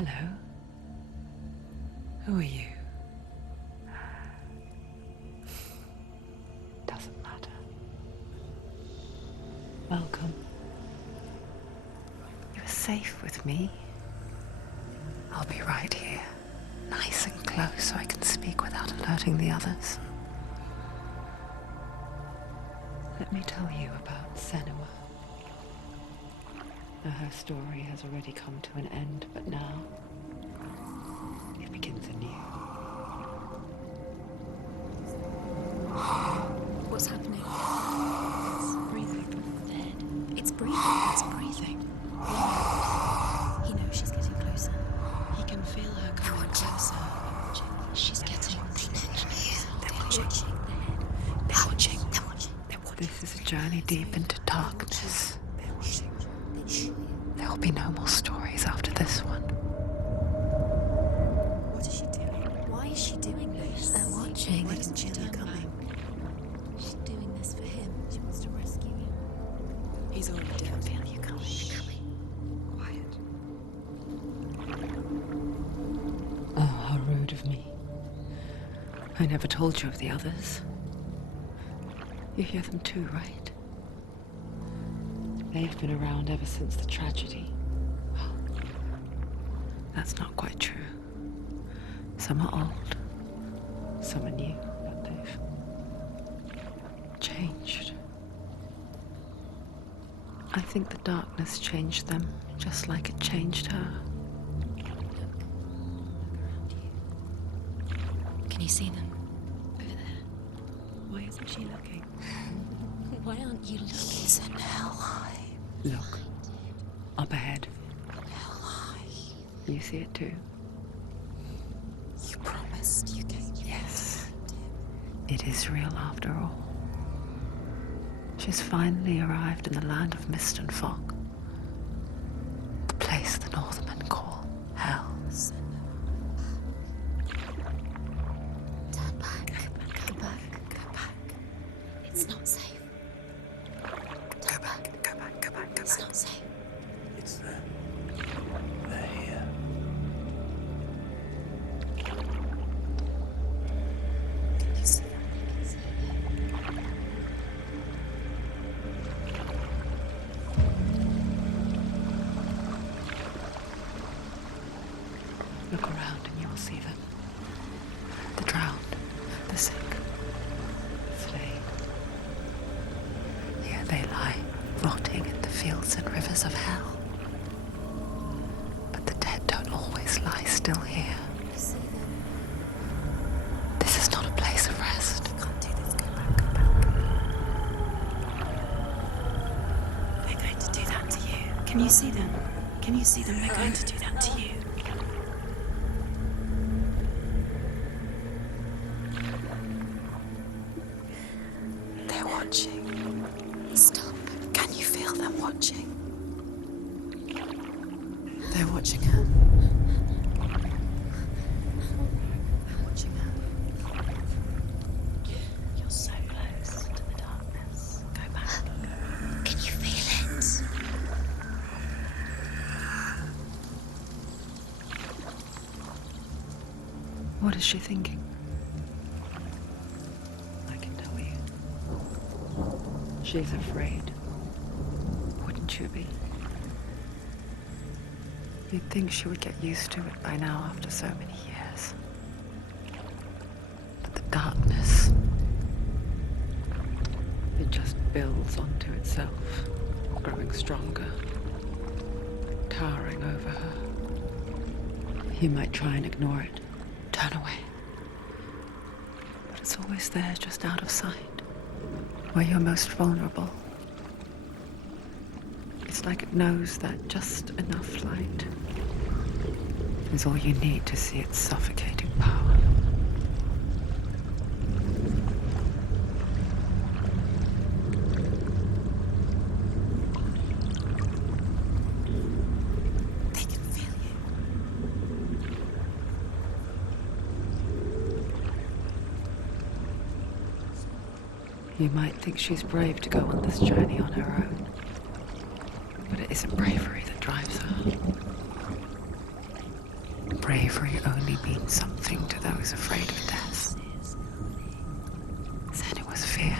Hello. Who are you? Doesn't matter. Welcome. You're safe with me. I'll be right here, nice and close so I can speak without alerting the others. Let me tell you about Senua. Now, her story has already come to an end, but now it begins anew. What's happening? It's breathing. It's breathing. It's breathing. He knows she's getting closer. He can feel her coming closer. She's getting closer. They're watching. They're watching. They're watching. This is a journey deep into darkness. There will be no more stories after this one. What is she doing? Why is she doing this? They're watching. Why doesn't she turn back? She's doing this for him. She wants to rescue him. He's already dead. I feel you coming. Quiet. Oh, how rude of me. I never told you of the others. You hear them too, right? They've been around ever since the tragedy. Well, that's not quite true. Some are old, some are new, but they've changed. I think the darkness changed them, just like it changed her. Look around you. Can you see them? Over there. Why isn't she looking? Why aren't you looking? He's in hell high. Look, up ahead. Hell high. You see it too? You promised you gave you. Yes. It is real after all. She's finally arrived in the land of mist and fog. The place the Northmen call hell. Turn back. Go back. Go back. It's not safe. Go back. It's not safe. It's them. They're here. Can you see them? Look around and you'll see them. The drowned, the sick, the slain. Here they lie, rotting in the fields and rivers of hell. But the dead don't always lie still here. You see them? This is not a place of rest. You can't do this. Go back. Go back. They're going to do that to you. Can you see them? Can you see them? They're going to do that to you. They're watching. Stop. Can you feel them watching? They're watching her. They're watching her. You're so close to the darkness. Go back. Can you feel it? What is she thinking? I can tell you. She's afraid. Wouldn't you be? You'd think she would get used to it by now after so many years. But the darkness, it just builds onto itself, growing stronger, towering over her. You might try and ignore it, turn away. But it's always there, just out of sight, where you're most vulnerable. It's like it knows that just enough light is all you need to see its suffocating power. They can feel you. You might think she's brave to go on this journey on her own, but it isn't bravery that drives her. Bravery only means something to those afraid of death. Senua's fear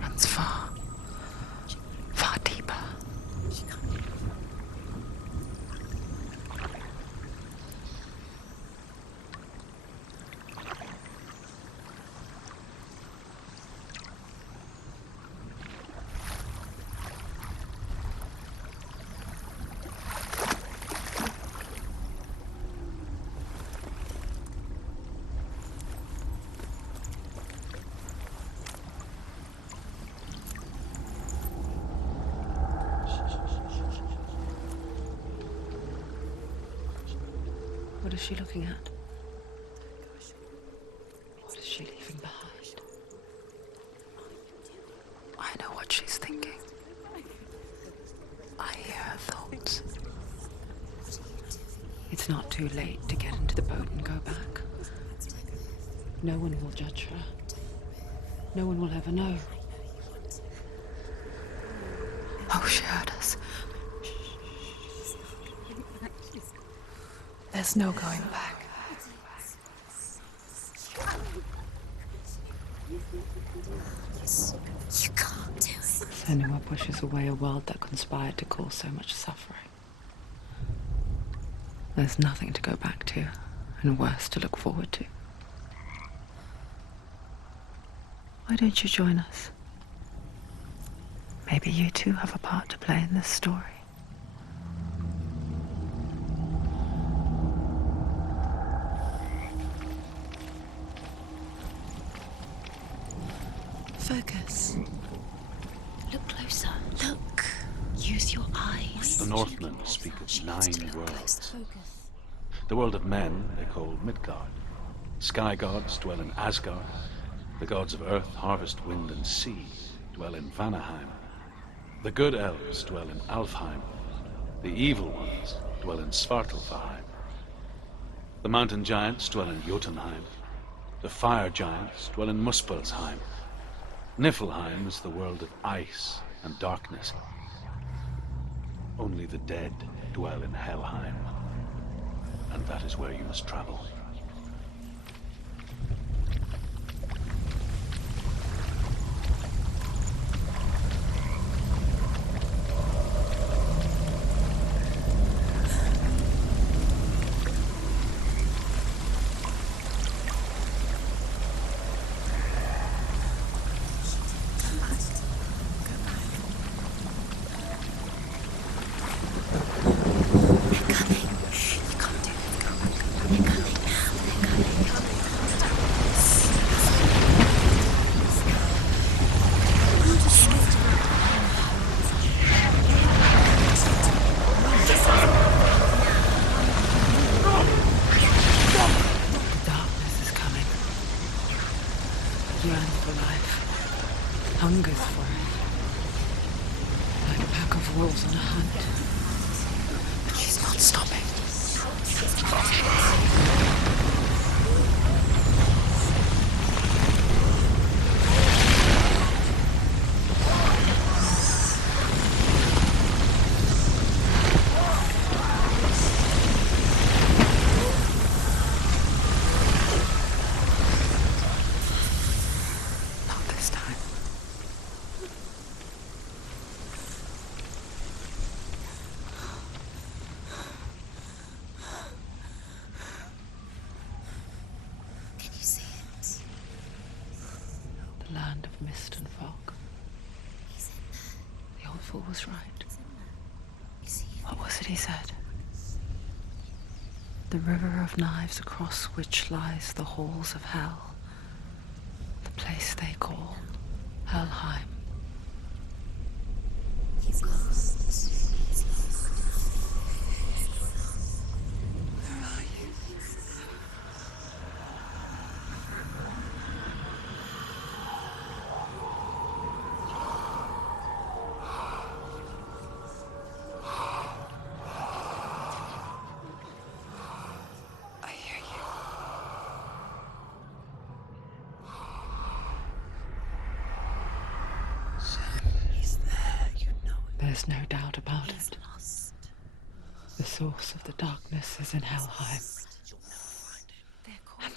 runs far, far deeper. What is she looking at? What is she leaving behind? I know what she's thinking. I hear her thoughts. It's not too late to get into the boat and go back. No one will judge her. No one will ever know. Oh, she heard us. There's no going back. You can't do it. Senua pushes away a world that conspired to cause so much suffering. There's nothing to go back to, and worse to look forward to. Why don't you join us? Maybe you too have a part to play in this story. Focus. Look closer. Look. Use your eyes. The Northmen speak of 9 worlds. Focus. The world of men they call Midgard. Sky gods dwell in Asgard. The gods of earth, harvest, wind, and sea dwell in Vanaheim. The good elves dwell in Alfheim. The evil ones dwell in Svartalfheim. The mountain giants dwell in Jotunheim. The fire giants dwell in Muspelheim. Niflheim is the world of ice and darkness. Only the dead dwell in Helheim, and that is where you must travel. Yearns for life, hungers for it, like a pack of wolves on a hunt. But she's not stopping. Land of mist and fog. The old fool was right. What was it he said? The river of knives across which lies the halls of hell. The place they call Helheim. He's lost. Where are you? There's no doubt about it. The source of the darkness is in Helheim.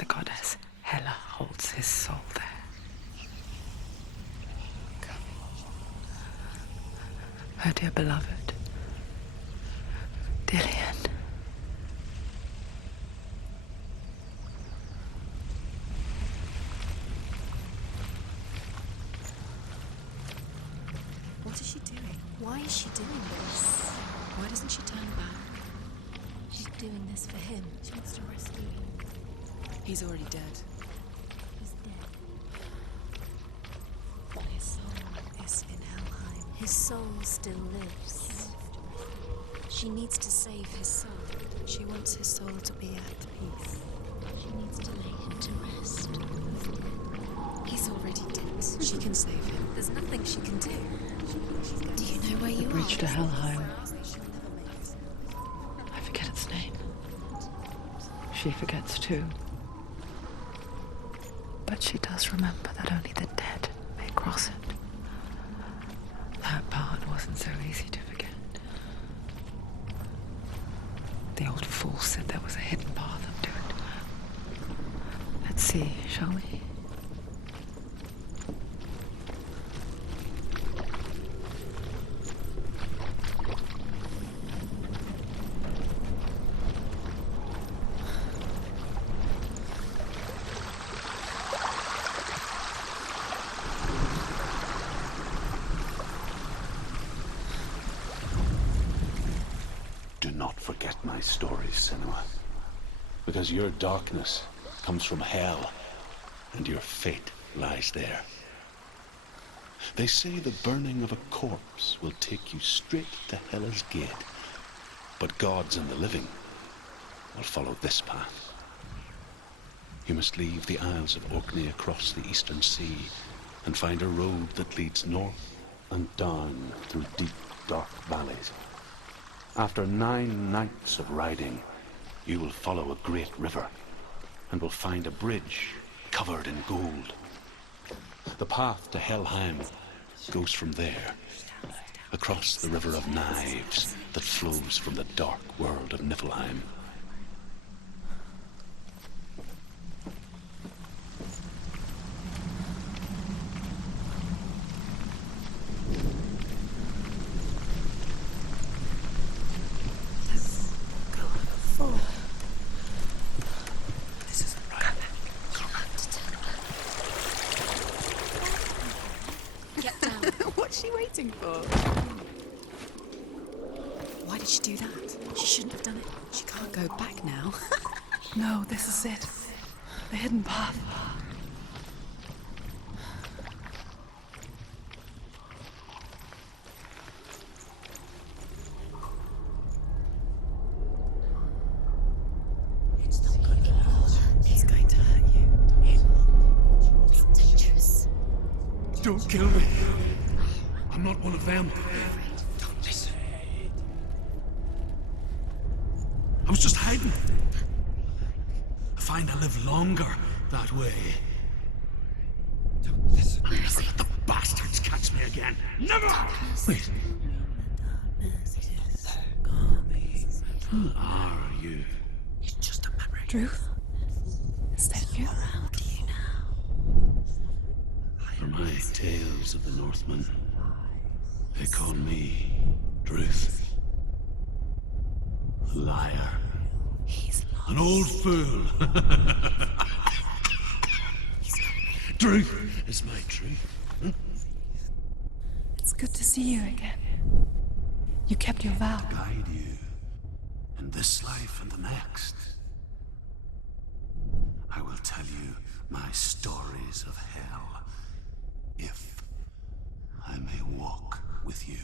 the goddess Hela holds his soul there. Her dear beloved, Dillian. What is she doing? Why is she doing this? Why doesn't she turn back? She's doing this for him. She wants to rescue him. He's already dead. He's dead. But his soul Is in Helheim. His soul still lives. She needs to save his soul. She wants his soul to be at peace. She needs to lay him to rest. He's already dead. She can save him. There's nothing she can do. Do you know where you Bridge to are? Helheim. I forget its name. She forgets too. But she does remember that only the dead may cross it. That part wasn't so easy to forget. The old fool said there was a hidden path up to it. Let's see, shall we? Do not forget my stories, Senua. Because your darkness comes from hell, and your fate lies there. They say the burning of a corpse will take you straight to Hela's gate, but gods and the living will follow this path. You must leave the Isles of Orkney across the eastern sea and find a road that leads north and down through deep, dark valleys. After 9 nights of riding, you will follow a great river and will find a bridge covered in gold. The path to Helheim goes from there, across the river of knives that flows from the dark world of Niflheim. What's she waiting for? Why did she do that? She shouldn't have done it. She can't go back now. No, this is it. The hidden path. It's not good anymore. It's going to hurt you. It's dangerous. Don't kill me. I'm not one of them. Don't listen. I was just hiding. I find I live longer that way. Don't listen. Never let the bastards catch me again. Never! Wait. Who are you? It's just a memory. Druth? Is that you? Around you now. For my tales of the Northmen, they call me Druth. Liar. He's lost. An old fool. Truth is my truth. It's good to see you again. You kept your vow. Guide you in this life and the next. I will tell you my stories of hell, if I may walk with you.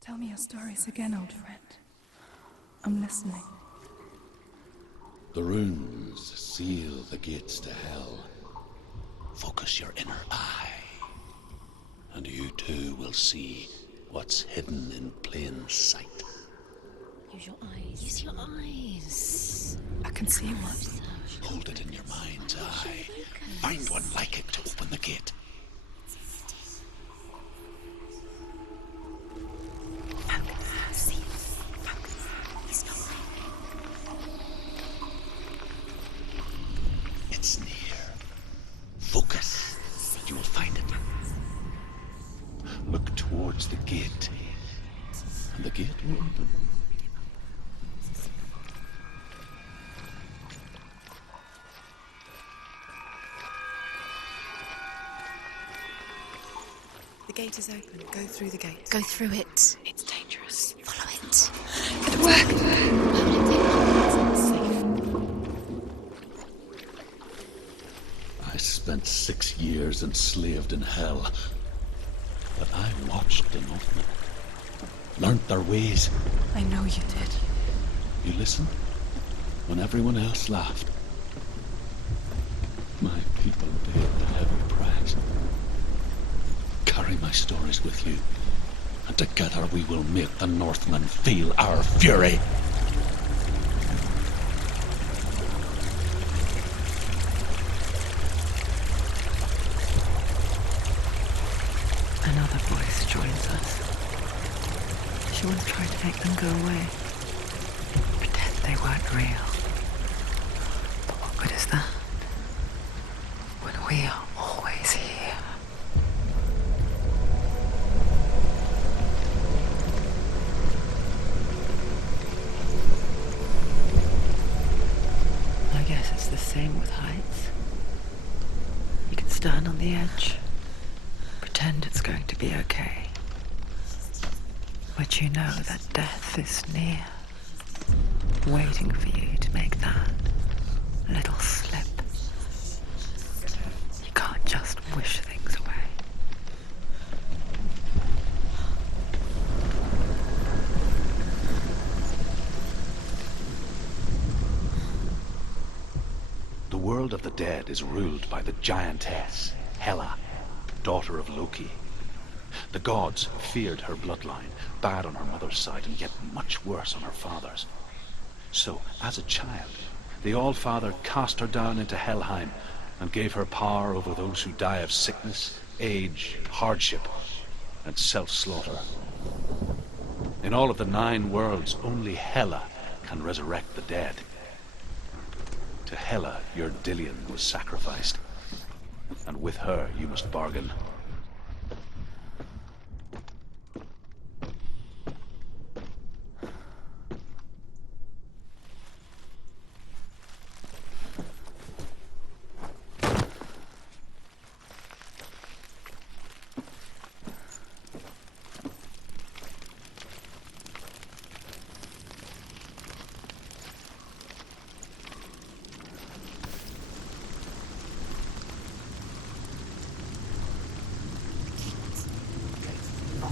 Tell me your stories again, old friend. I'm listening. The runes seal the gates to hell. Focus your inner eye, and you too will see what's hidden in plain sight. Use your eyes. Use your eyes. I can see one. Hold it in your mind's eye. Find one like it to open the gate. towards the gate, and the gate will open. The gate is open. Go through the gate. Go through it. It's dangerous. Follow it. Good work. I spent 6 years enslaved in hell, but I watched the Northmen, learnt their ways. I know you did. You listened when everyone else laughed. My people paid the heavy price. Carry my stories with you, and together we will make the Northmen feel our fury. Another voice joins us. She once tried to make them go away. Pretend they weren't real. But what good is that? When we are always here. I guess it's the same with heights. You can stand on the edge. Pretend it's going to be okay. But you know that death is near, waiting for you to make that little slip. You can't just wish things away. The world of the dead is ruled by the giantess, Hela, daughter of Loki. The gods feared her bloodline, bad on her mother's side and yet much worse on her father's. So, as a child, the All-Father cast her down into Helheim and gave her power over those who die of sickness, age, hardship, and self-slaughter. In all of the 9 worlds, only Hela can resurrect the dead. To Hela, your Dillion was sacrificed, and with her you must bargain.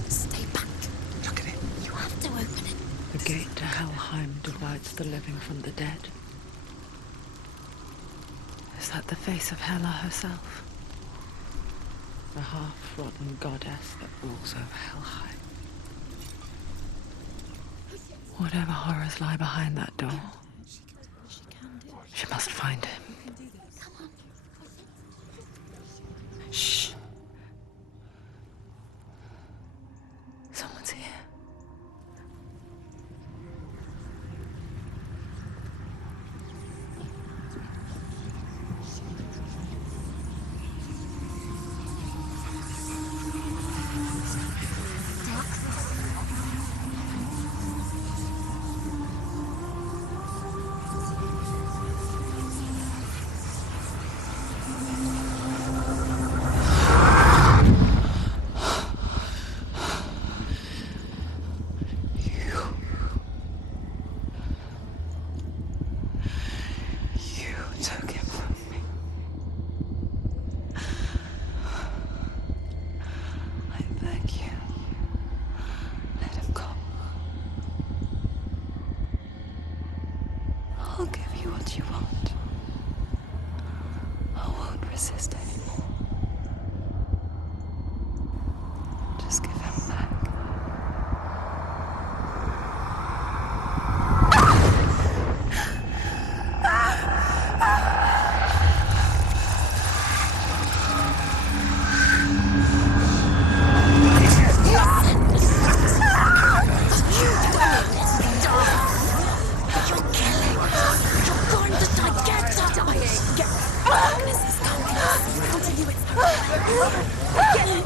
Stay back. Look at it. You have to open it. The gate to Helheim divides the living from the dead. Is that the face of Hela herself? The half-rotten goddess that rules over Helheim. Whatever horrors lie behind that door, she must find him. Shh. Someone's here. I'll give you what you want. I won't resist anymore. Just give him back. Get it!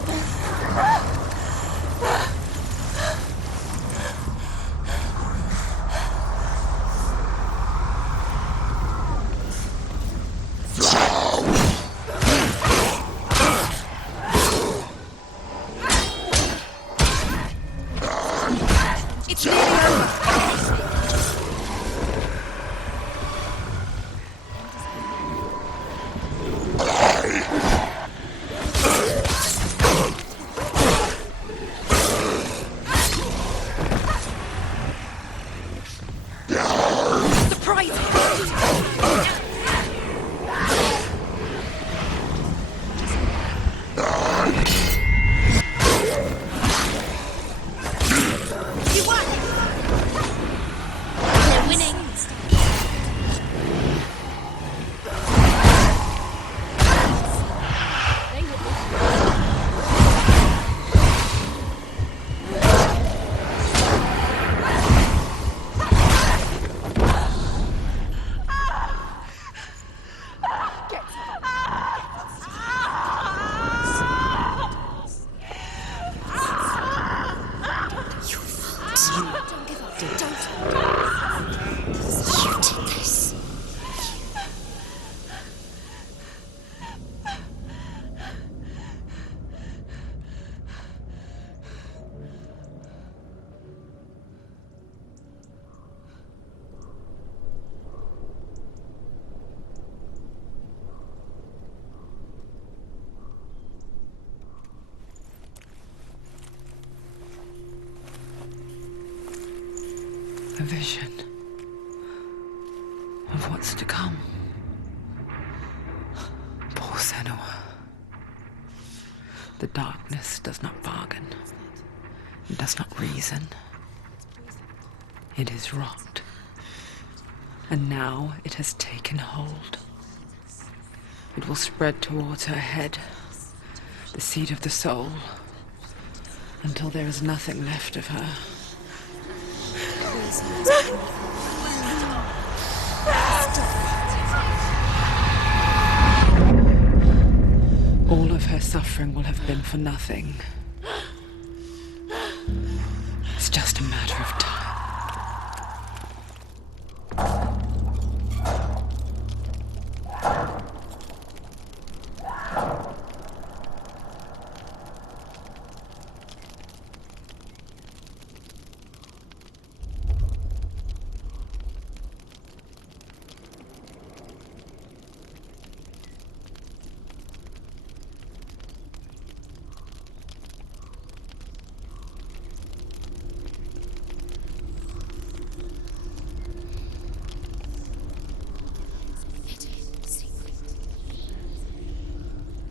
a vision of what's to come. Poor Senua. The darkness does not bargain. It does not reason. It is rot. And now it has taken hold. It will spread towards her head, the seat of the soul, until there is nothing left of her. All of her suffering will have been for nothing. It's just a matter of time.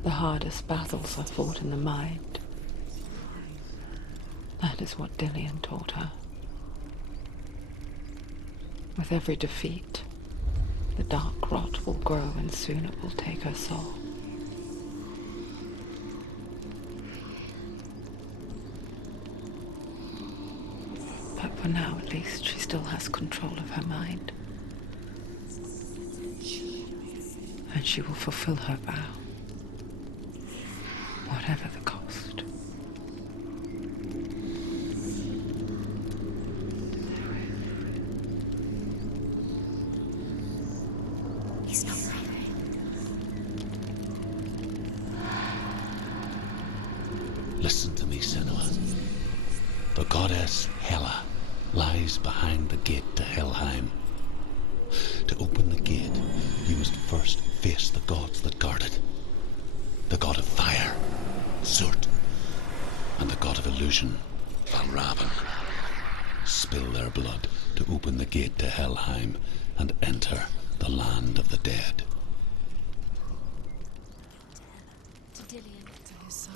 The hardest battles are fought in the mind. That is what Dillian taught her. With every defeat, the dark rot will grow and soon it will take her soul. But for now, at least, she still has control of her mind. And she will fulfill her vow. Whatever the cost. He's not right. Listen to me, Senua. The goddess Hela lies behind the gate to Helheim. To open the gate, you must first face the gods that guard it. The god of fire, Zurt, and the god of illusion, Valravan. Spill their blood to open the gate to Helheim and enter the land of the dead. To Dillian. To his soul.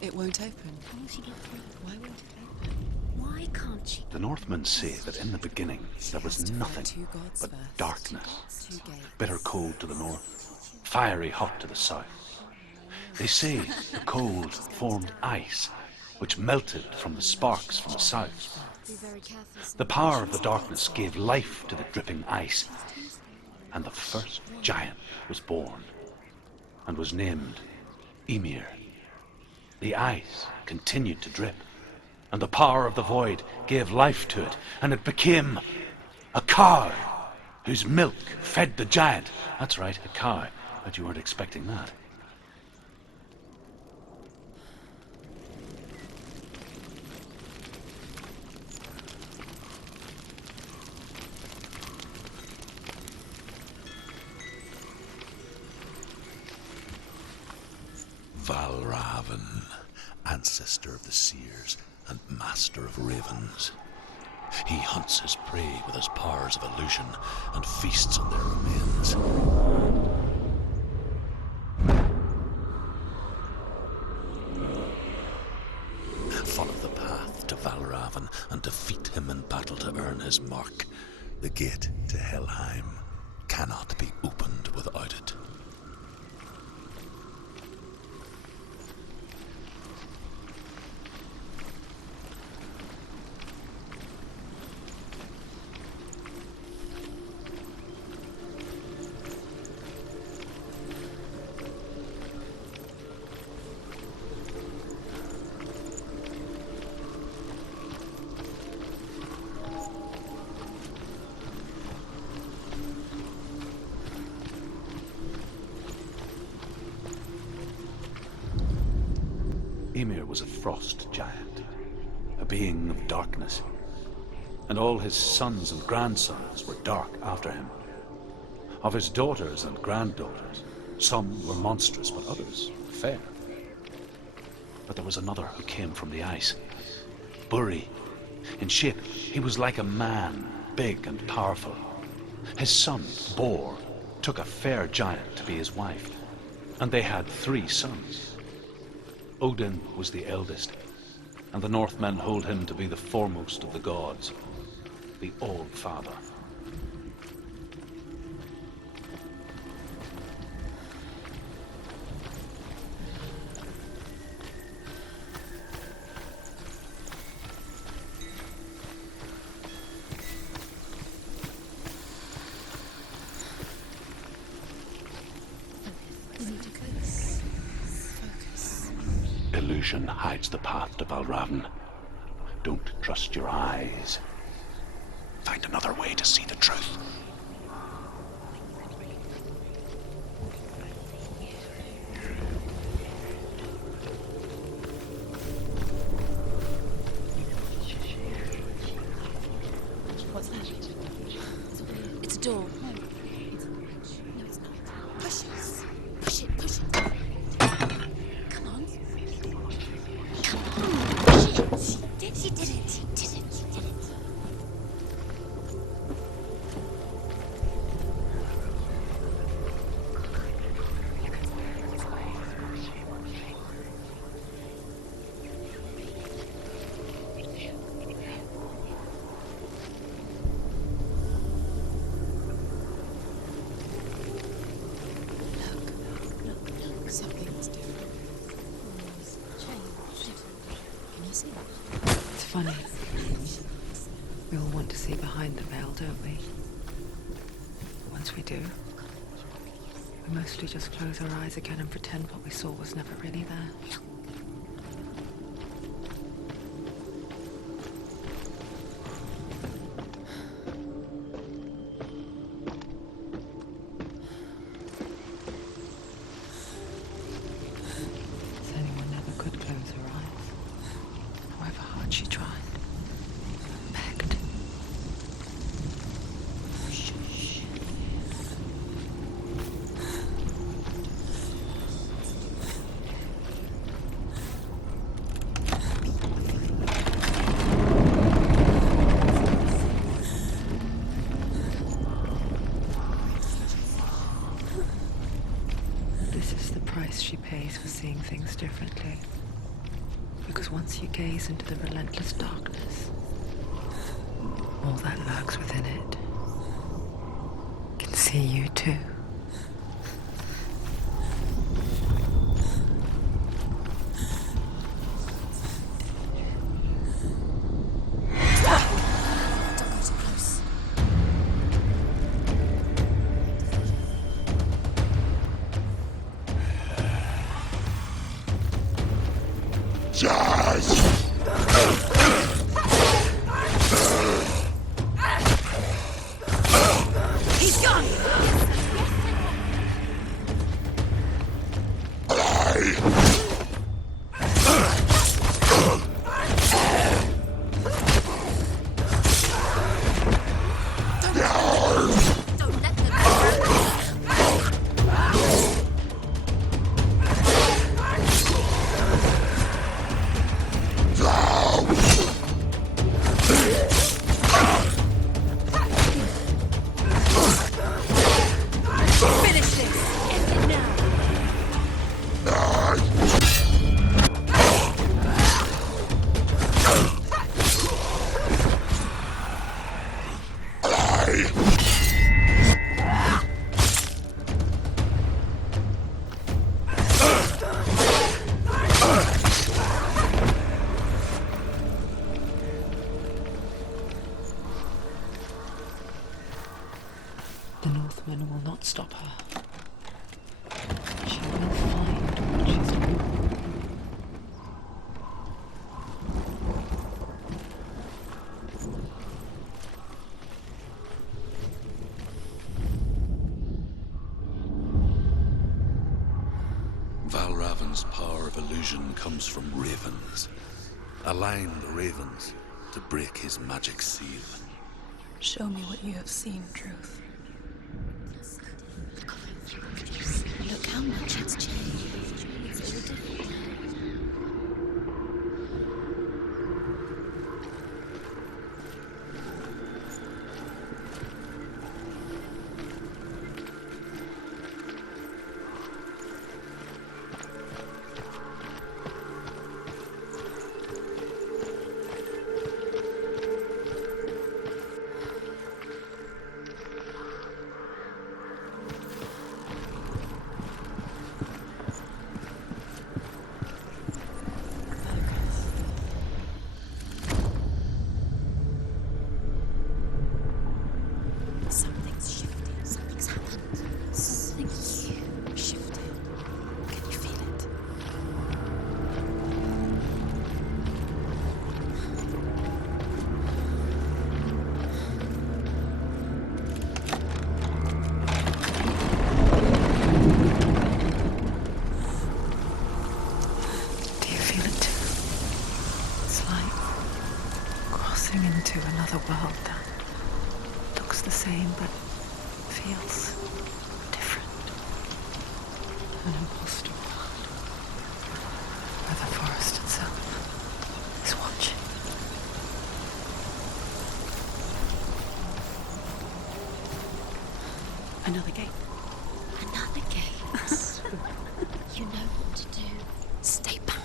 It won't open. How will she get through? Why won't it open? Why can't she? The Northmen say that in the beginning there was nothing but darkness. Two gates. Bitter cold to the north, fiery hot to the south. They say the cold formed ice, which melted from the sparks from the south. Be very careful. The power of the darkness gave life to the dripping ice, and the first giant was born, and was named Ymir. The ice continued to drip, and the power of the void gave life to it, and it became a cow, whose milk fed the giant. That's right, a cow. Bet you weren't expecting that. Valravan, ancestor of the seers and master of ravens. He hunts his prey with his powers of illusion and feasts on their remains. Follow the path to Valravan and defeat him in battle to earn his mark. The gate to Helheim cannot be opened without it. Ymir was a frost giant, a being of darkness, and all his sons and grandsons were dark after him. Of his daughters and granddaughters, some were monstrous, but others fair. But there was another who came from the ice, Buri, In shape, he was like a man, big and powerful. His son, Bor, took a fair giant to be his wife, and they had 3 sons. Odin was the eldest, and the Northmen hold him to be the foremost of the gods, the All-Father. Illusion hides the path to Valravn. Don't trust your eyes. Find another way to see the truth. What's that? It's a door. No, it's not. Push it. Push it. Push it. Come on. Come on. Push it. She did it. She did it. She did it. Look, something's different. It's changed. Can you see it? It's funny. We all want to see behind the veil, don't we? Once we do, we mostly just close our eyes again and pretend what we saw was never really there. Senua never could close her eyes, however hard she tried. Begged. This is the price she pays for seeing things differently. Because once you gaze into the relentless darkness, all that lurks within it can see you too. Don't go too close. He's gone! Don't let them. Finish this! End it now! The Northmen will not stop her. She will find what she's looking for. Valravn's power of illusion comes from ravens. Align the ravens to break his magic seal. Show me what you have seen, Truth. Look how much it's changed. It's all different. into another world that looks the same but feels different. An imposter world where the forest itself is watching. Another gate. Another gate. You know what to do. Stay back.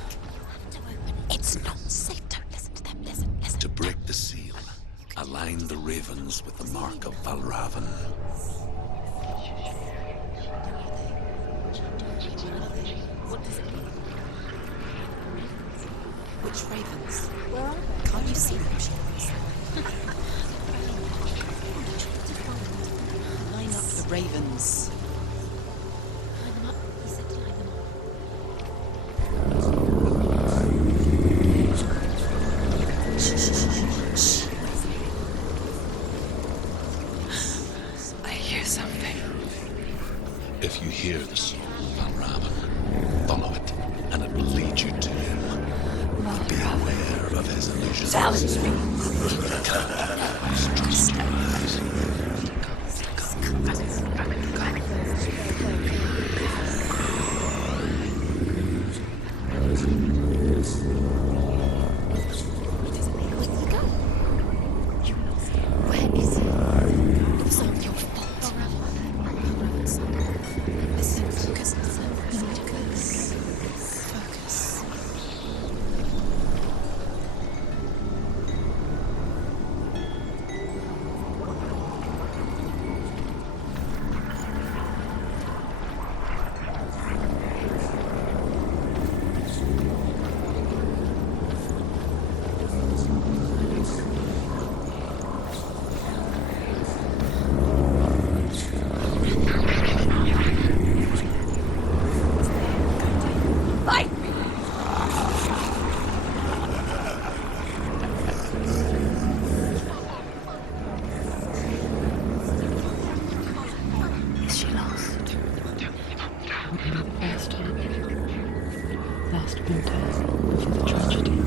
Don't open it. It's not safe. Don't listen to them. Listen. To break the seal, align the ravens with the mark of Valravan. What does it mean? Which ravens? Can't you see them, Shadows? Line up the ravens. Line them up. He said to line them up. I hear something. If you hear the soul of Valravan, follow it, and it will lead you to him. But be aware of his illusions. Silence me. Trust your eyes. Quick, you go. You lost it. Where is he? It's not your fault. Listen, focus. You need to focus. Focus. Is she lost? Wouldn't be the first time. Last winter, before the tragedy,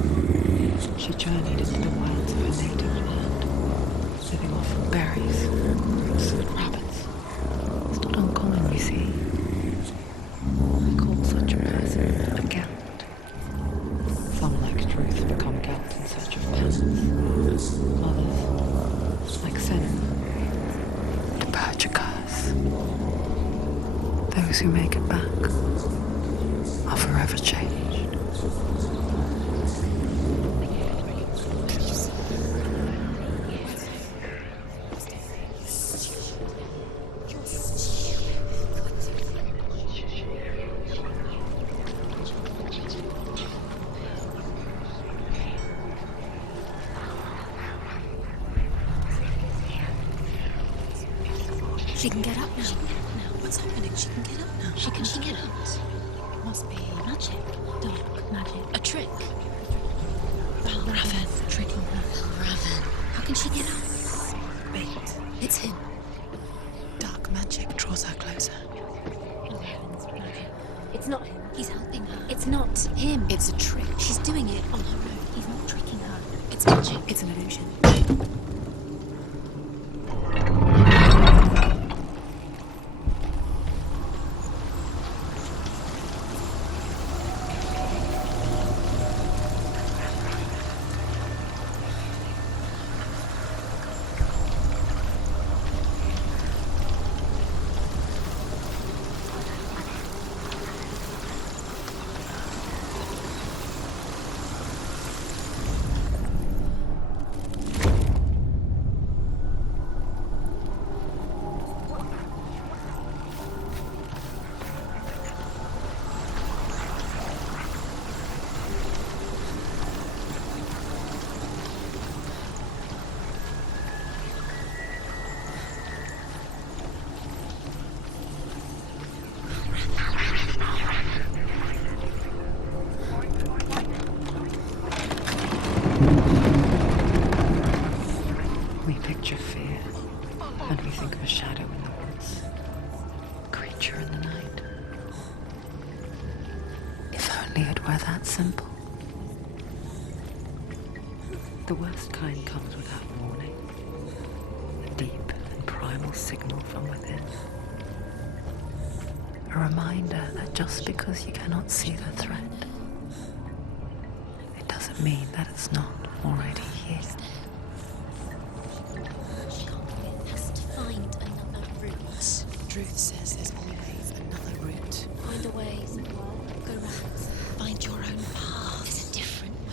she journeyed into the wilds of her native land, living off berries, roots, and rabbits. It's not uncommon, you see. I call such a person a Gelt. Some like truth become Gelt in search of penance. Others, like Senua, to purge a curse. Those who make it back are forever changed. She can get up now. What's happening? She can get up now. She can get up. Must be magic. Dark magic. A trick. Raven tricking her. Raven. How can she get up? Bait. It's him. Dark magic draws her closer. It's not him. He's helping her. It's not him. It's a trick. She's doing it on her own. He's not tricking her. It's magic. It's an illusion. We picture fear, and we think of a shadow in the woods, a creature in the night. If only it were that simple. The worst kind comes without warning. A deep and primal signal from within. A reminder that just because you cannot see the threat, it doesn't mean that it's not already here. She has to find another route. Truth says there's always another route. Find a way. Go round. Find your own path. There's a different way.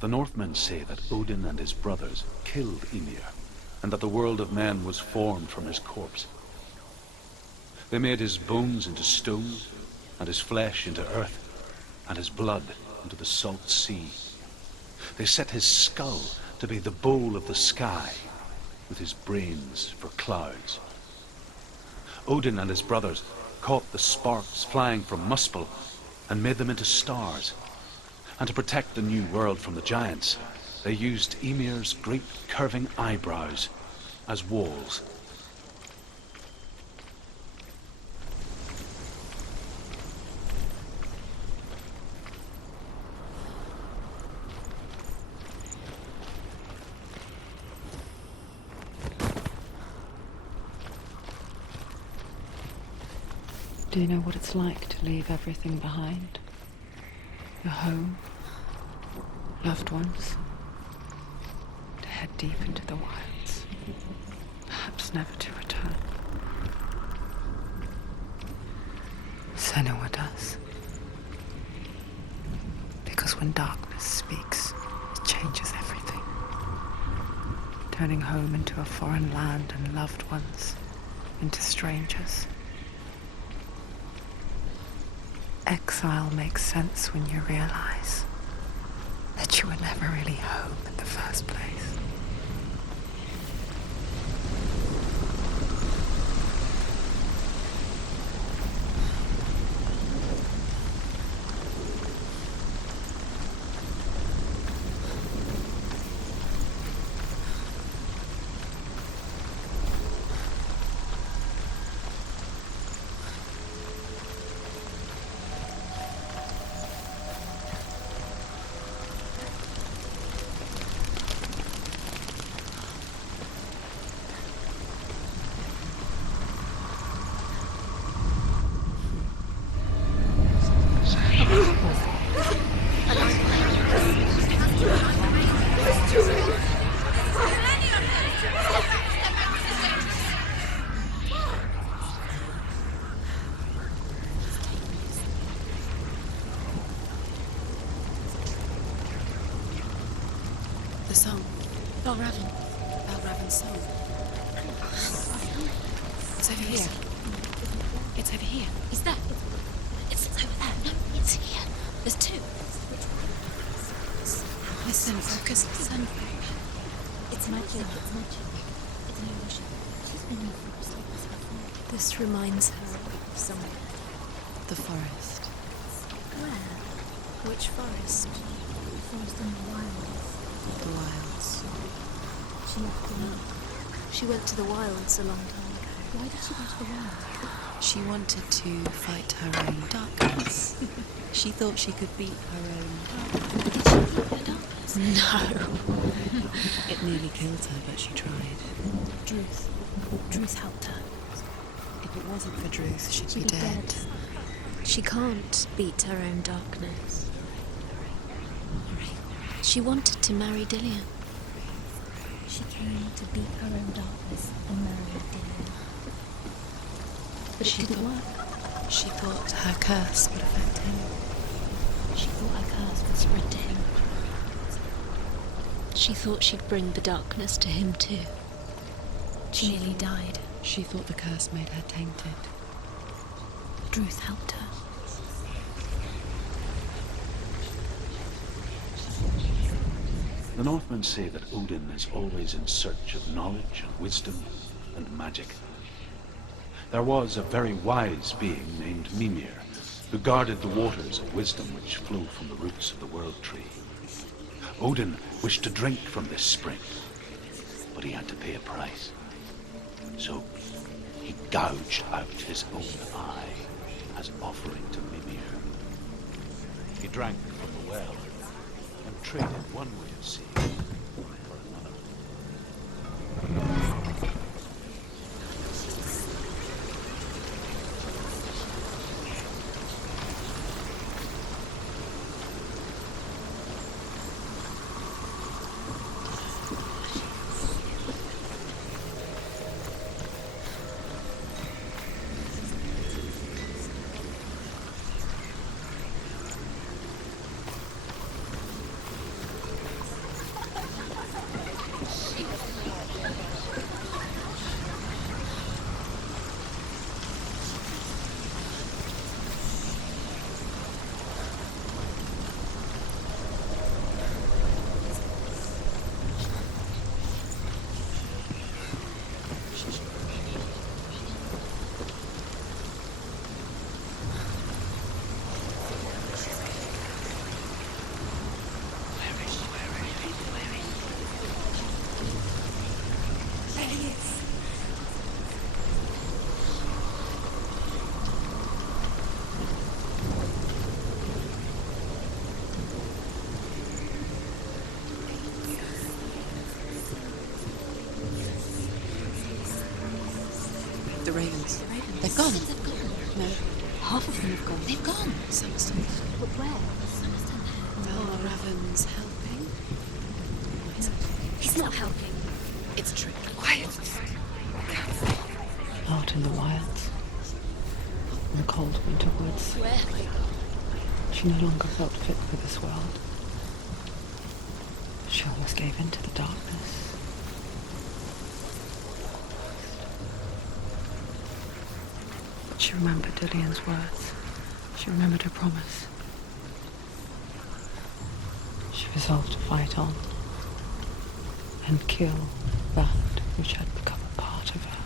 The Northmen say that Odin and his brothers killed Ymir, and that the world of men was formed from his corpse. They made his bones into stone, and his flesh into earth, and his blood into the salt sea. They set his skull to be the bowl of the sky, with his brains for clouds. Odin and his brothers caught the sparks flying from Muspel and made them into stars. And to protect the new world from the giants, they used Ymir's great curving eyebrows as walls. Do you know what it's like to leave everything behind? Your home, loved ones, to head deep into the wilds, perhaps never to return. Senua does. Because when darkness speaks, it changes everything, turning home into a foreign land and loved ones into strangers. Exile makes sense when you realize that you were never really home in the first place. The song. Balraven's song. It's over here. It's over here. Is that? It's over there. No, it's here. There's two. Listen, focus, listen. It's magic. It's magic. It's an illusion. She's been in the forest like this before. This reminds her of somewhere. The forest. Where? Which forest? Forest in the wilds. The wilds. She left the world. She went to the wilds a long time ago. Why did she go to the wilds? She wanted to fight her own darkness. She thought she could beat her own. Did she beat her darkness? No. It nearly killed her, but she tried. Druth. Druth helped her. If it wasn't for Druth, she'd be She'd be dead. dead. She can't beat her own darkness. She wanted to marry Dillian. She came to beat her own darkness and marry Dillian. But it didn't work. She thought her curse would affect him. She thought her curse would spread to him. She thought she'd bring the darkness to him too. She nearly died. She thought the curse made her tainted. Druth helped her. The Northmen say that Odin is always in search of knowledge and wisdom and magic. There was a very wise being named Mimir, who guarded the waters of wisdom which flow from the roots of the world tree. Odin wished to drink from this spring, but he had to pay a price. So he gouged out his own eye as an offering to Mimir. He drank from the well and traded one way of seeing for another. The ravens. They've gone. No, Half of them have gone. they've gone. Some still. But where? Are ravens helping? He's not helping. It's a trick. Quiet. Out in the wilds. In the cold winter woods. Where? She no longer felt fit for this world. She almost gave in to the darkness. She remembered Dillian's words. She remembered her promise. She resolved to fight on and kill that which had become a part of her.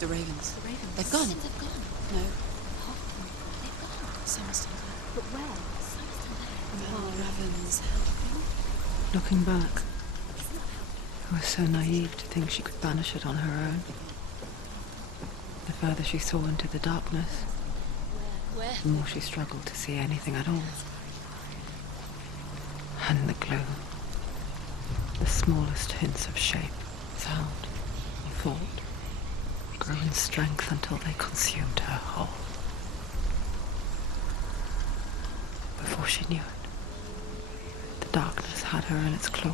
The ravens. They've gone. They've gone. No, Half of them. They've gone. some are still there. But where? Some are still there. Are ravens helping? Looking back, I was so naive to think she could banish it on her own. further she saw into the darkness, Where? the more she struggled to see anything at all. And the gloom, the smallest hints of shape, sound, or thought, grew in strength until they consumed her whole. Before she knew it, the darkness had her in its claws.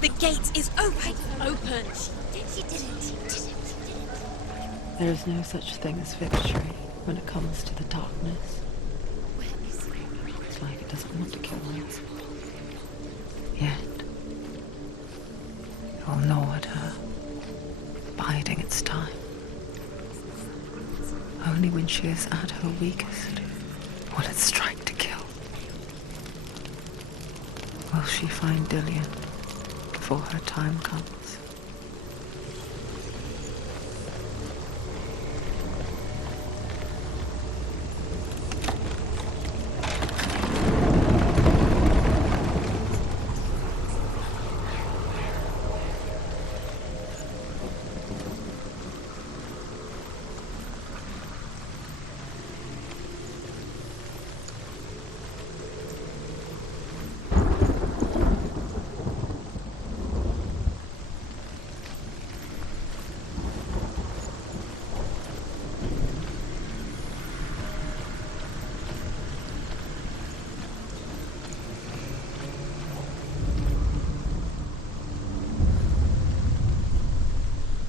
The gate is open! Open! She did it. There is no such thing as victory when it comes to the darkness. Where is he? It's like it doesn't want to kill us. Yet, it will gnaw at her, biding its time. Only when she is at her weakest will it strike to kill. Will she find Dillian before her time comes?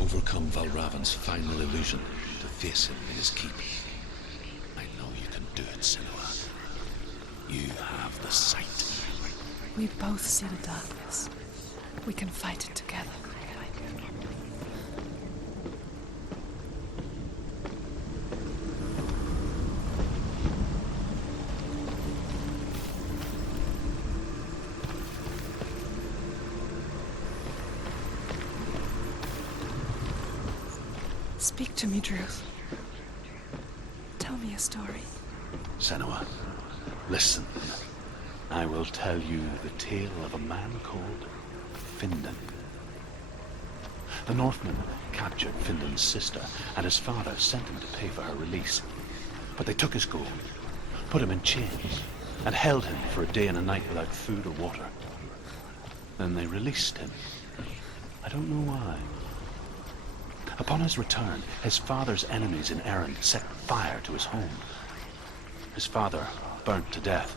Overcome Valravan's final illusion to face him in his keep. I know you can do it, Senua. You have the sight. We both see the darkness. We can fight it together. Speak to me, Druth. Tell me a story. Senua, listen. I will tell you the tale of a man called Findan. The Northmen captured Findan's sister, and his father sent him to pay for her release. But they took his gold, put him in chains, and held him for a day and a night without food or water. Then they released him. I don't know why. Upon his return, his father's enemies in Erin set fire to his home. His father burnt to death,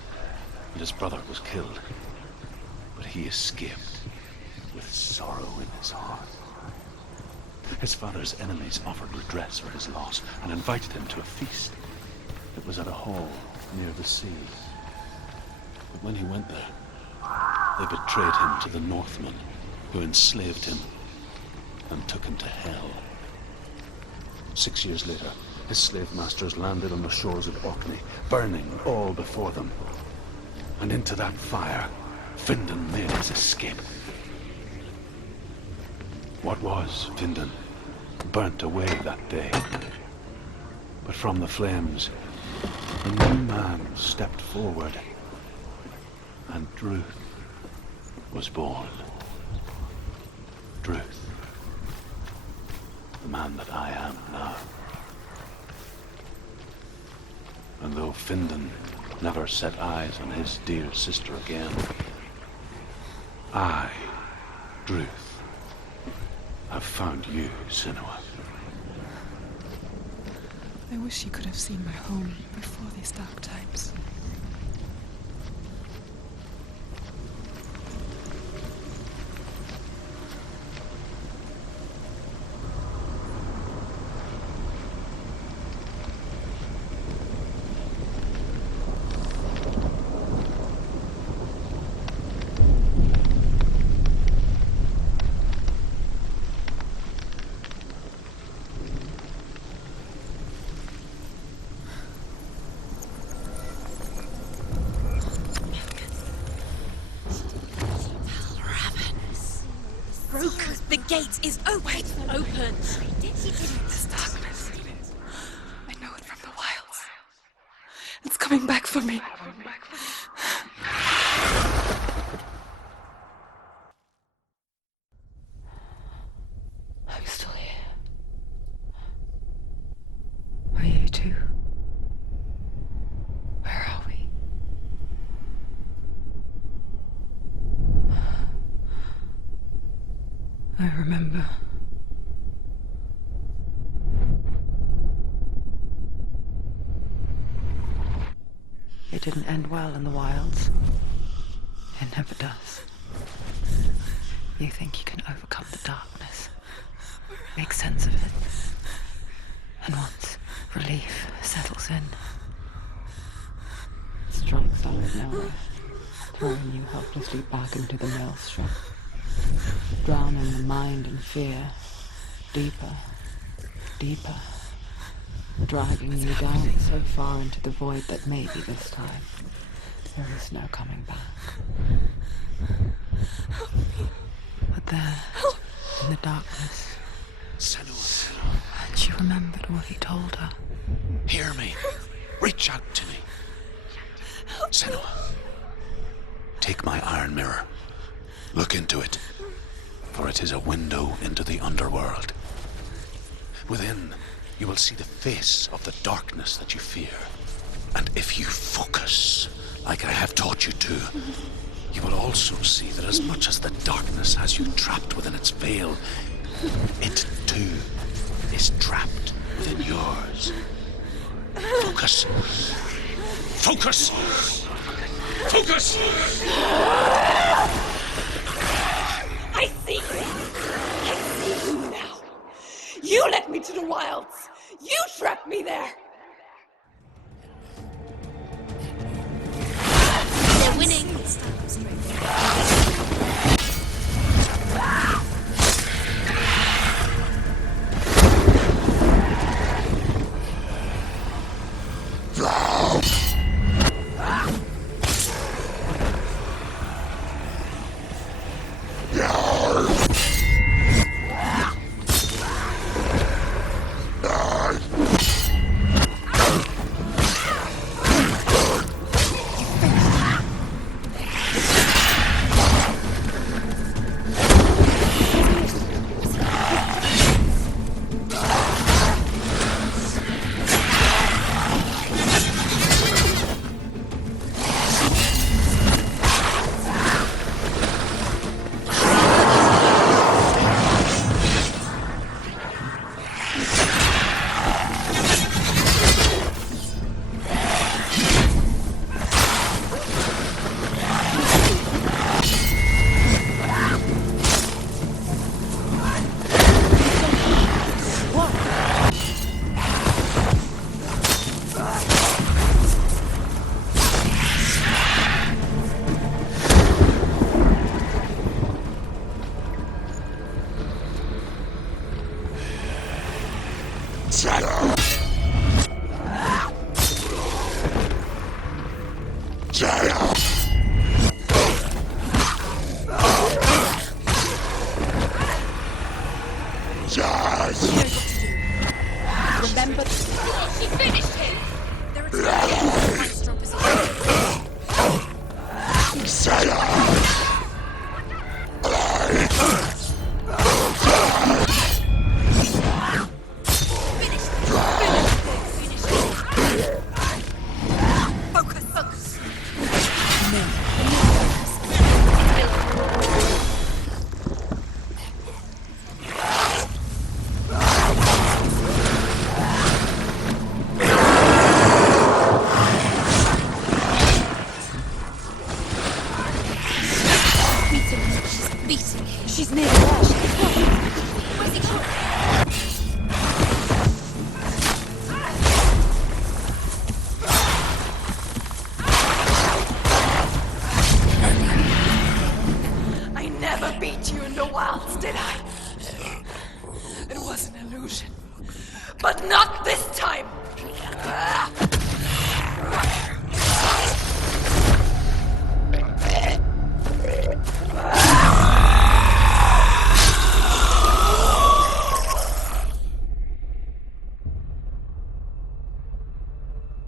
and his brother was killed. But he escaped with sorrow in his heart. His father's enemies offered redress for his loss and invited him to a feast. It was at a hall near the sea. But when he went there, they betrayed him to the Northmen, who enslaved him and took him to hell. 6 years later, his slave masters landed on the shores of Orkney, burning all before them. And into that fire, Findan made his escape. What was Findan burnt away that day. But from the flames, a new man stepped forward, and Druth was born. Druth. The man that I am now. And though Findan never set eyes on his dear sister again, I, Druth, have found you, Senua. I wish you could have seen my home before these dark times. The gate is open! Open! This darkness. coming back for me. I'm still here. Are you too? Where are we? I remember. It didn't end well in the wilds. It never does. You think you can overcome the darkness, make sense of it, and once relief settles in, it strikes out of nowhere, throwing you helplessly back into the maelstrom, drowning the mind in fear, deeper, deeper, dragging you down so far into the void that maybe this time there is no coming back. But there, in the darkness, Senua, she remembered what he told her. hear me. Reach out to me. Senua, take my iron mirror. Look into it, for it is a window into the underworld. Within, you will see the face of the darkness that you fear. And if you focus, like I have taught you to, you will also see that as much as the darkness has you trapped within its veil, it too is trapped within yours. Focus. Focus! Focus! I see you! I see you now! You led me to the wilds! You trapped me there! They're winning. Remember, she finished him! There are two quite strong positions. Beating him. She's near the wall. Where's he going? I never beat you in the wilds, did I? It was an illusion. But not this time!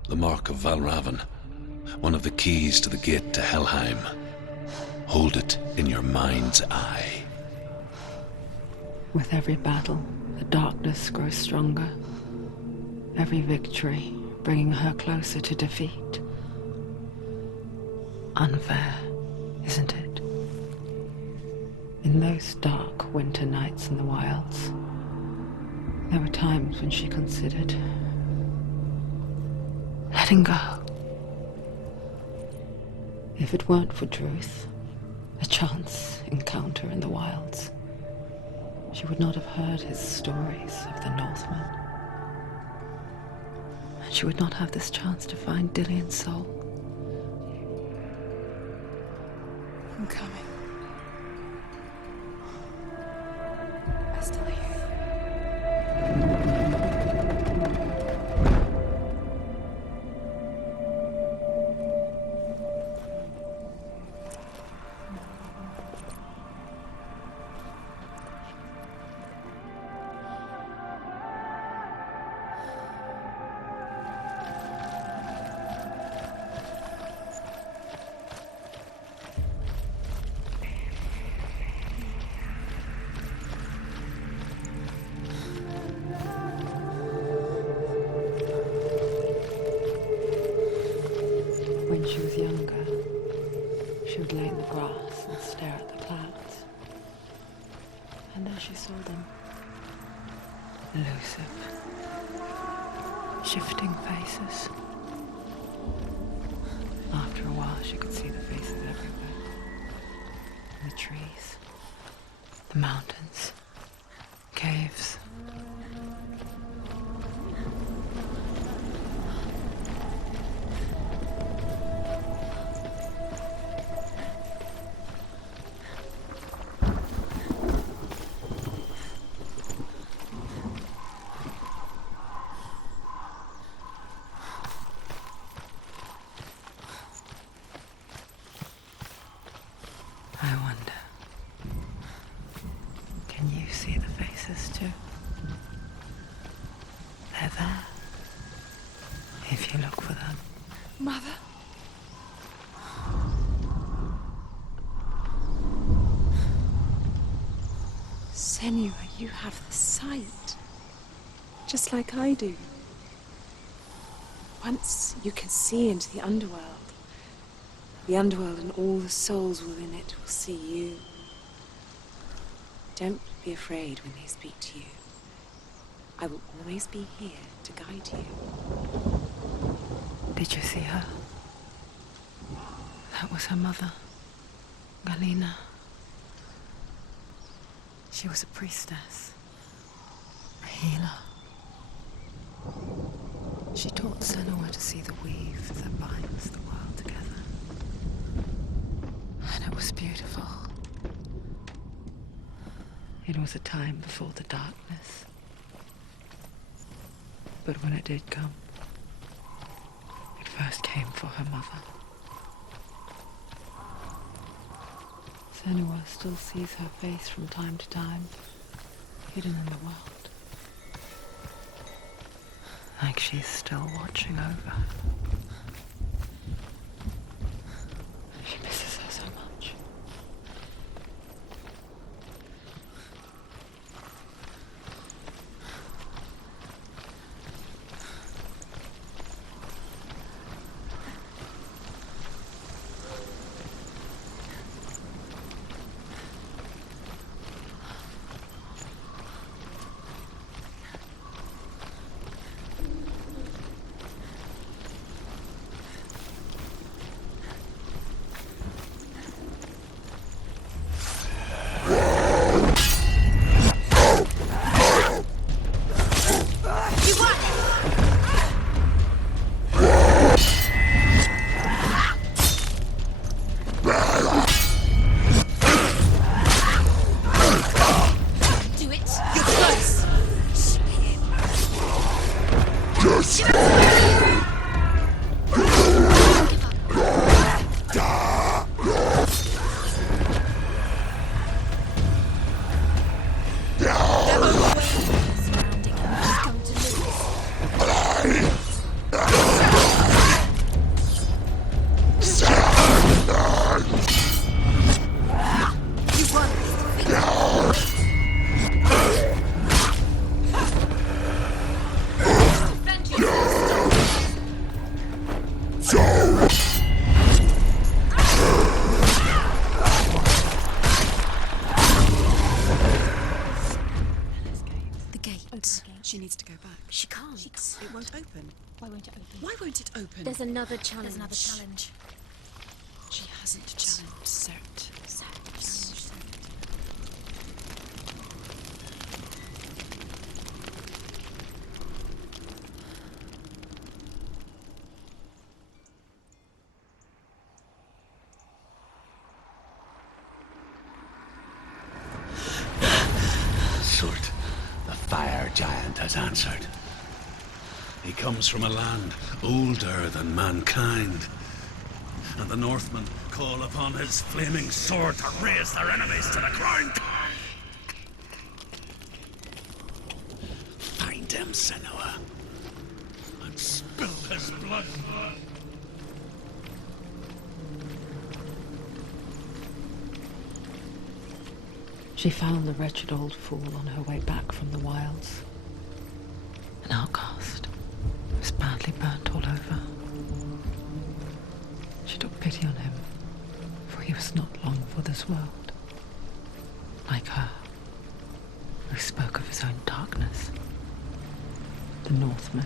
The mark of Valravan, one of the keys to the gate to Helheim. Hold it in your mind's eye. With every battle, the darkness grows stronger. Every victory bringing her closer to defeat. Unfair, isn't it? In those dark winter nights in the wilds, there were times when she considered letting go. If it weren't for Druth, a chance encounter in the wilds, she would not have heard his stories of the Northmen. And she would not have this chance to find Dillion's soul. I'm coming. I still hear you. When she was younger, she would lay in the grass and stare at the clouds. And as she saw them, elusive, shifting faces. After a while, she could see the faces everywhere. In the trees, the mountains, caves. I wonder, can you see the faces too? They're there, if you look for them. Mother? Senua, you have the sight. Just like I do. Once you can see into the underworld and all the souls within it will see you. Don't be afraid when they speak to you. I will always be here to guide you. Did you see her? That was her mother, Galina. She was a priestess, a healer. She taught Senua to see the weave that binds the world together. And it was beautiful. It was a time before the darkness. But when it did come, it first came for her mother. Senua still sees her face from time to time, hidden in the world. Like she's still watching over her. She misses her so much. She needs to go back. She can't. It won't open. Why won't it open? Why won't it open? There's another challenge. She hasn't challenged Cert. Surt, the fire giant has answered. He comes from a land older than mankind. And the Northmen call upon his flaming sword to raise their enemies to the ground. Find him, Senua, and spill his blood. She found the wretched old fool on her way back from the wilds. An outcast. He was badly burnt all over. She took pity on him, for he was not long for this world. Like her, who spoke of his own darkness. The Northmen.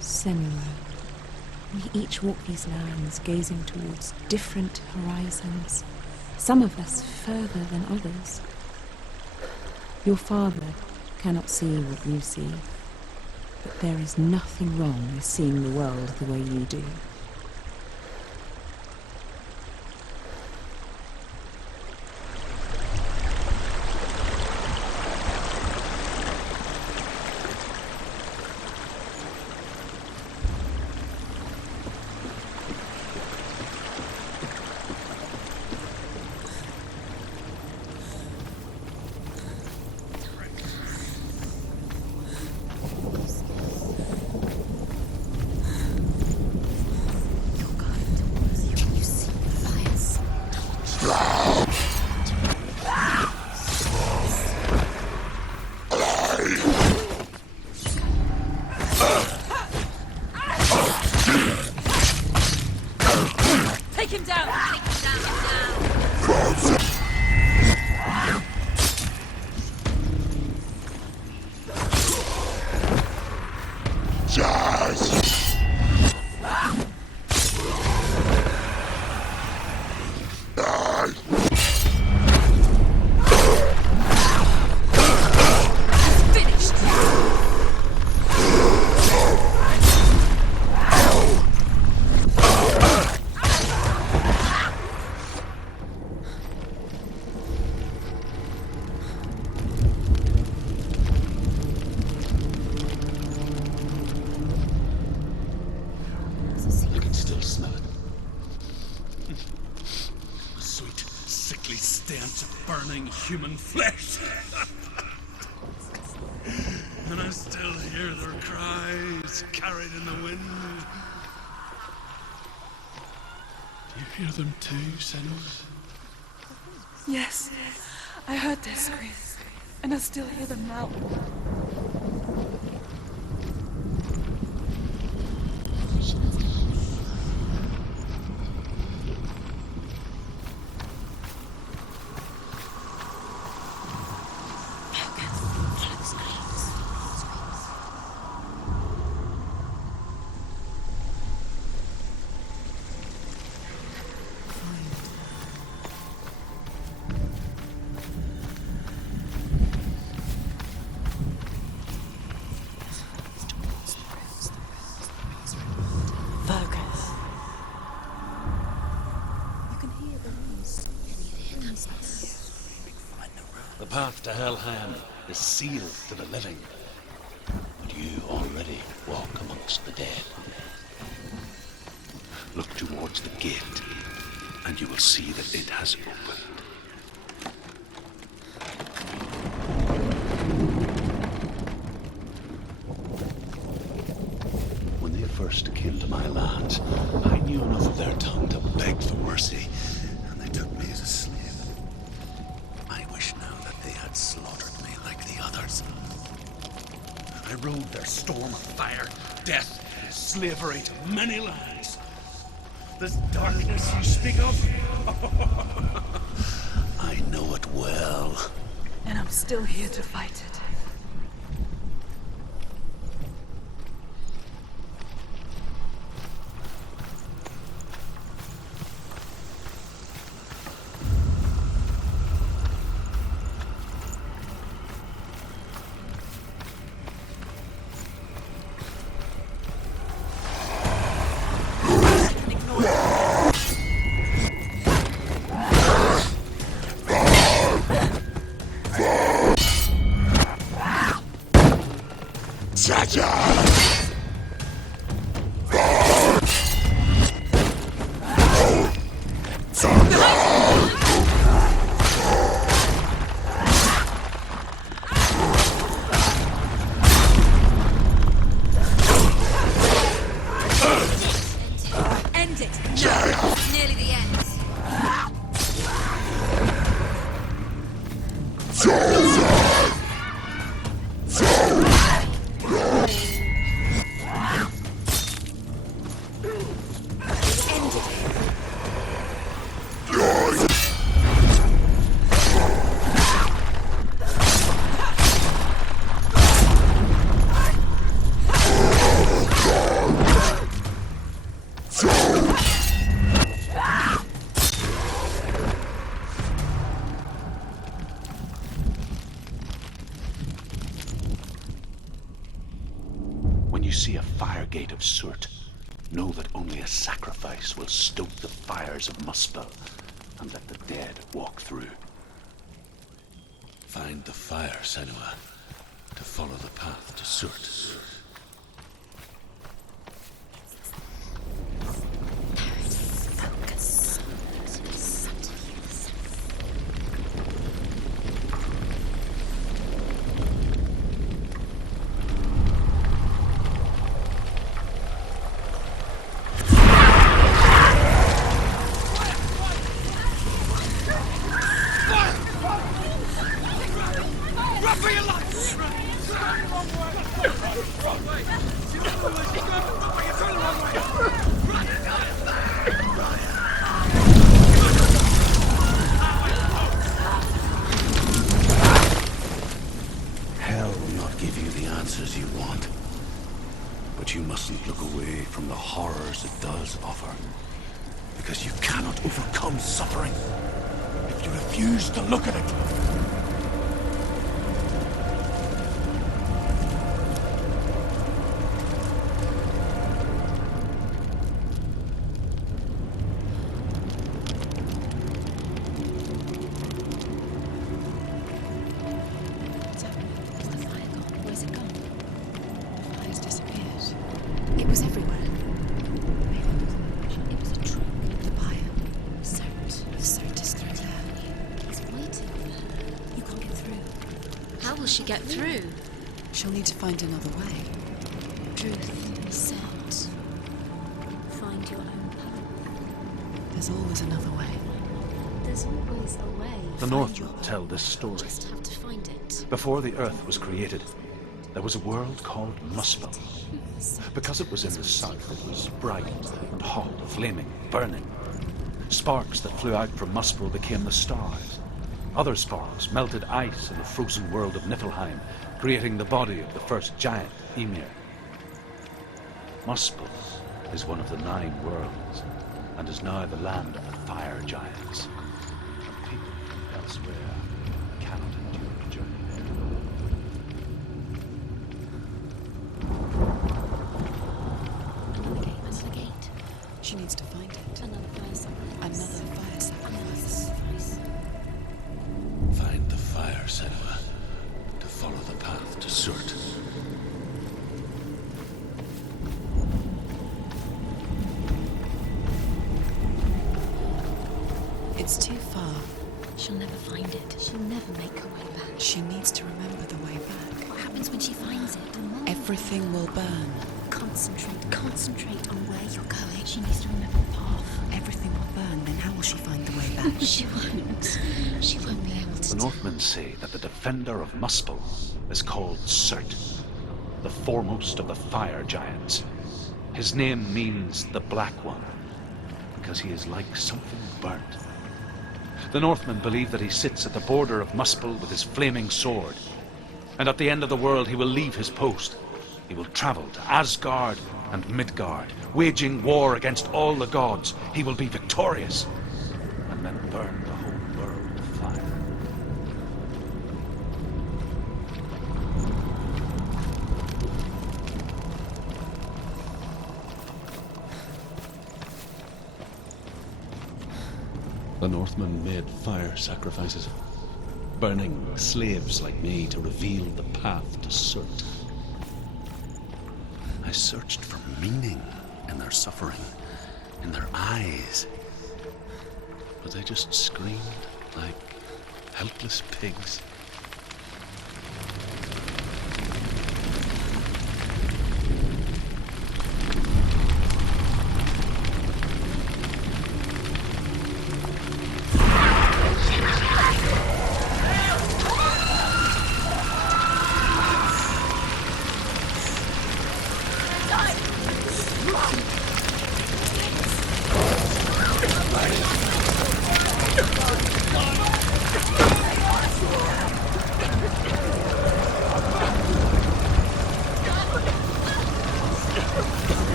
Senua. We each walk these lands, gazing towards different horizons, some of us further than others. Your father cannot see what you see, but there is nothing wrong with seeing the world the way you do. Burning human flesh. And I still hear their cries carried in the wind. Do you hear them too, Senua? Yes, I heard their screams, and I still hear them now. The path to Helheim is sealed to the living, but you already walk amongst the dead. Look towards the gate, and you will see that it has opened. When they first came to my lands, I knew enough of their tongue to beg for mercy, and they took me as a slave. I wish now that they had slaughtered me like the others. I rode their storm of fire, death, and slavery to many lands. This darkness you speak of? I know it well. And I'm still here to fight it. When you see a fire gate of soot, know that only a sacrifice will stoke the fires of Muspel and let the dead walk through. Find the fire, Senua, to follow the path to Surt. Hell will not give you the answers you want. But you mustn't look away from the horrors it does offer. Because you cannot overcome suffering if you refuse to look at it. Where's it gone? The fire's disappeared. It was everywhere. Maybe it was a trick. The buyer. Surt is through there. He's waiting for her. You can't get through. How will she get through? She'll need to find another way. Truth, Surt. Find your own path. There's always another way. There's always a way. The Northmen tell this story. Just have to find it. Before the Earth was created, there was a world called Muspel. Because it was in the south, it was bright and hot, flaming, burning. Sparks that flew out from Muspel became the stars. Other sparks melted ice in the frozen world of Niflheim, creating the body of the first giant, Ymir. Muspel is one of the 9 worlds, and is now the land of the fire giants. And people from elsewhere cannot endure the journey there. What's the gate? She needs to find it. Another fire sacrifice. Another fire Another sacrifice. sacrifice. Find the fire, Senua, to follow the path to Surt. It's too far. She'll never find it. She'll never make her way back. She needs to remember the way back. What happens when she finds it? Everything will burn. Concentrate on where you're going. She needs to remember the path. Everything will burn, then how will she find the way back? She won't. She won't be able to. The Northmen say that the defender of Muspel is called Surt. the foremost of the fire giants. His name means the Black One, because he is like something burnt. The Northmen believe that he sits at the border of Muspel with his flaming sword, and at the end of the world he will leave his post. He will travel to Asgard and Midgard, waging war against all the gods. He will be victorious, and then burn the whole world with fire. The Northmen made fire sacrifices, burning slaves like me to reveal the path to Surt. I searched for meaning in their suffering, in their eyes, but they just screamed like helpless pigs.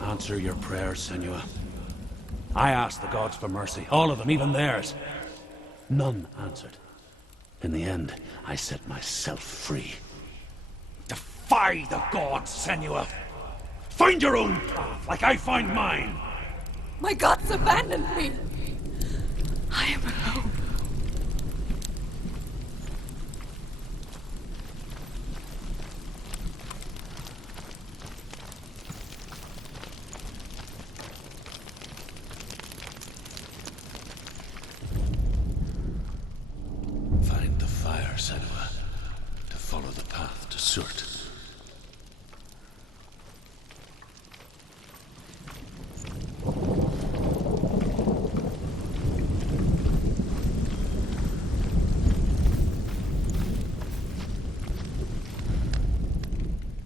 Answer your prayers, Senua. I asked the gods for mercy, all of them, even theirs. None answered. In the end, I set myself free. Defy the gods, Senua! Find your own path, like I find mine! My gods abandoned me. I am alone. Find the fire, Senua, to follow the path to Surt.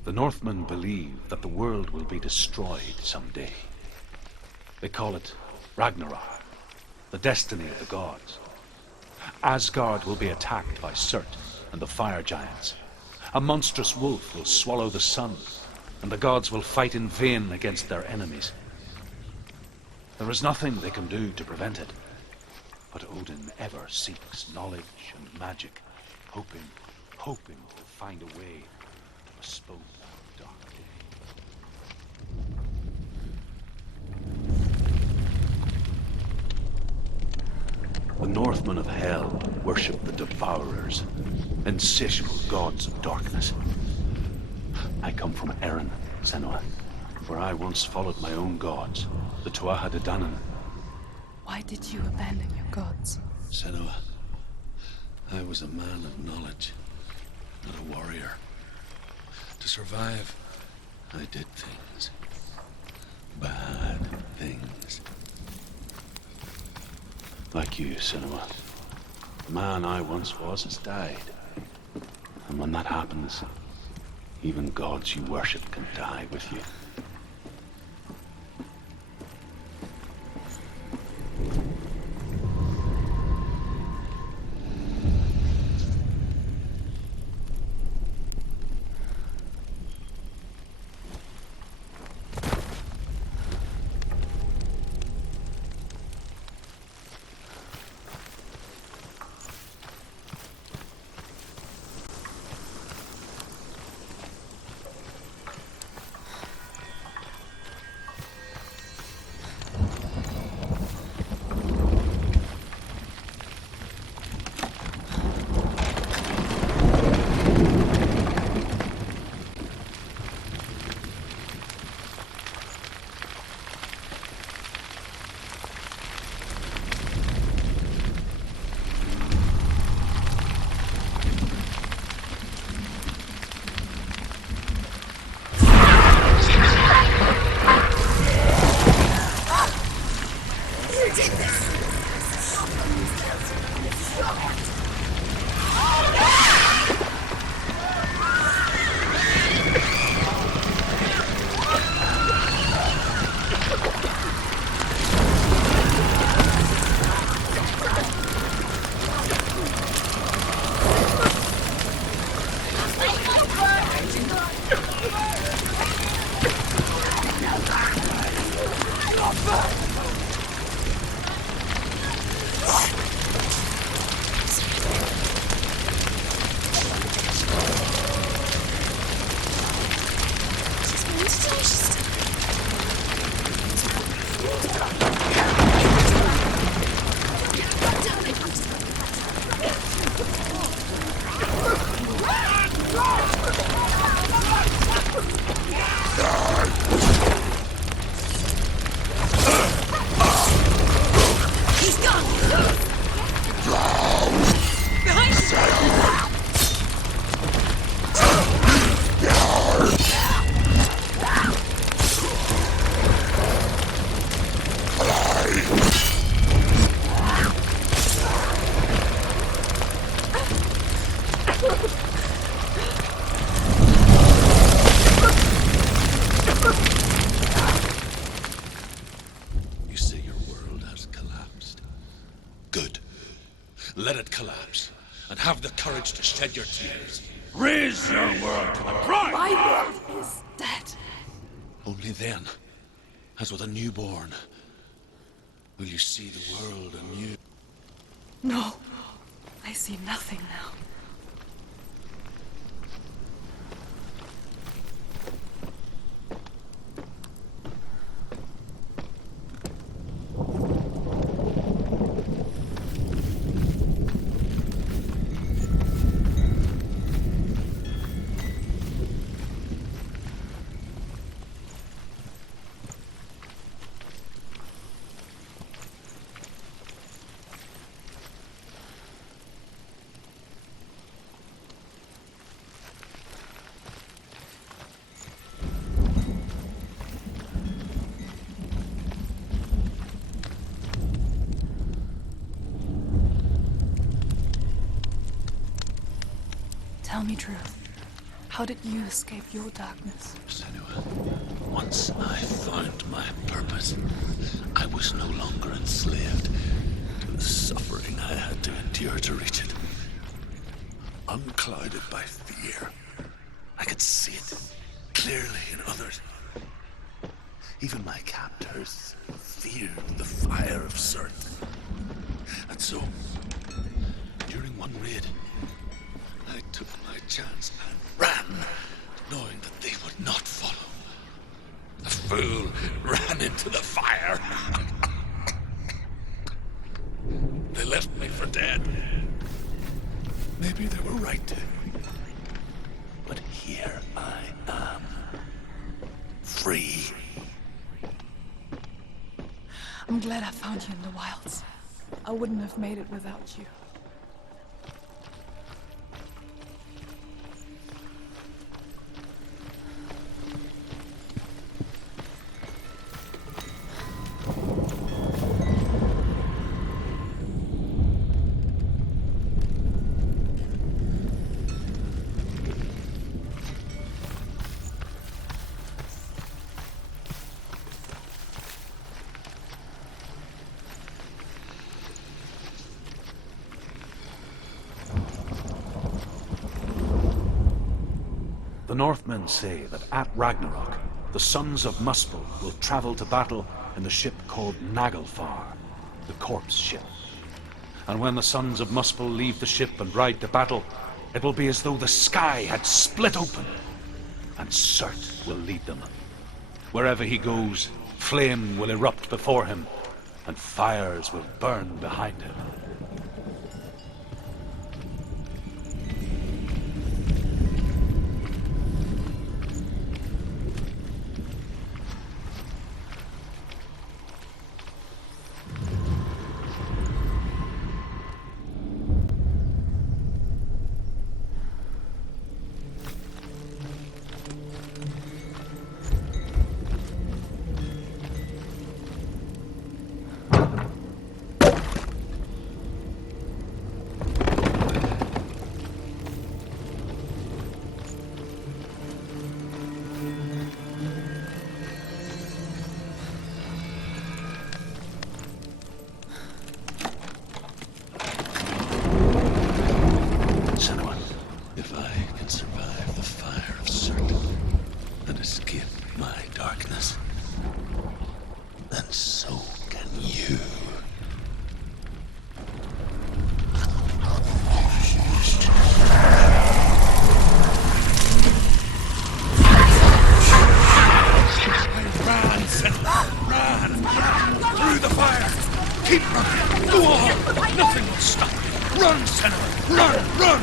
The Northmen believe that the world will be destroyed someday. They call it Ragnarok, the destiny of the gods. Asgard will be attacked by Surt and the fire giants. A monstrous wolf will swallow the sun, and the gods will fight in vain against their enemies. There is nothing they can do to prevent it, but Odin ever seeks knowledge and magic, hoping to find a way to postpone that dark day. The Northmen of Hell worship the Devourers, insatiable gods of darkness. I come from Erin, Senua, where I once followed my own gods, the Tuatha De Danann. Why did you abandon your gods? Senua, I was a man of knowledge, not a warrior. To survive, I did things. Bad things. Like you, Senua. The man I once was has died. And when that happens, even gods you worship can die with you. did this! You say your world has collapsed. Good. Let it collapse, and have the courage to shed your tears. Raise your world to the pride! My world is dead. Only then, as with a newborn, will you see the world anew. No, I see nothing now. Tell me truth. How did you escape your darkness? Senua, once I found my purpose, I was no longer enslaved to the suffering I had to endure to reach it. Unclouded by fear, I could see it clearly in others. Even my captors feared the fire of Surt. And so, during one raid, I took my chance and ran, knowing that they would not follow. The fool ran into the fire. They left me for dead. Maybe they were right to. But here I am. Free. I'm glad I found you in the wilds. I wouldn't have made it without you. The Northmen say that at Ragnarok, the sons of Muspel will travel to battle in the ship called Naglfar, the corpse ship. And when the sons of Muspel leave the ship and ride to battle, it will be as though the sky had split open, and Surt will lead them. Wherever he goes, flame will erupt before him, and fires will burn behind him. Keep running! Go on! Nothing will stop you! Run, Senua! Run! Run!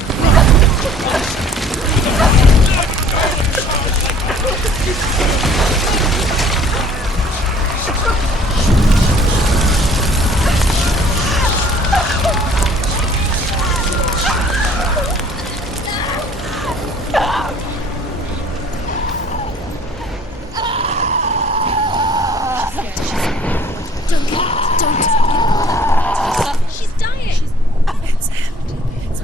She's dying. It's empty. It's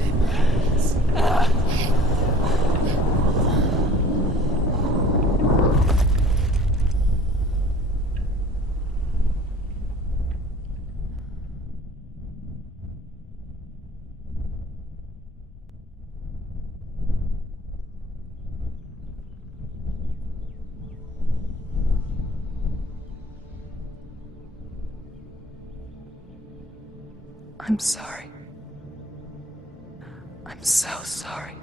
I'm sorry. I'm so sorry.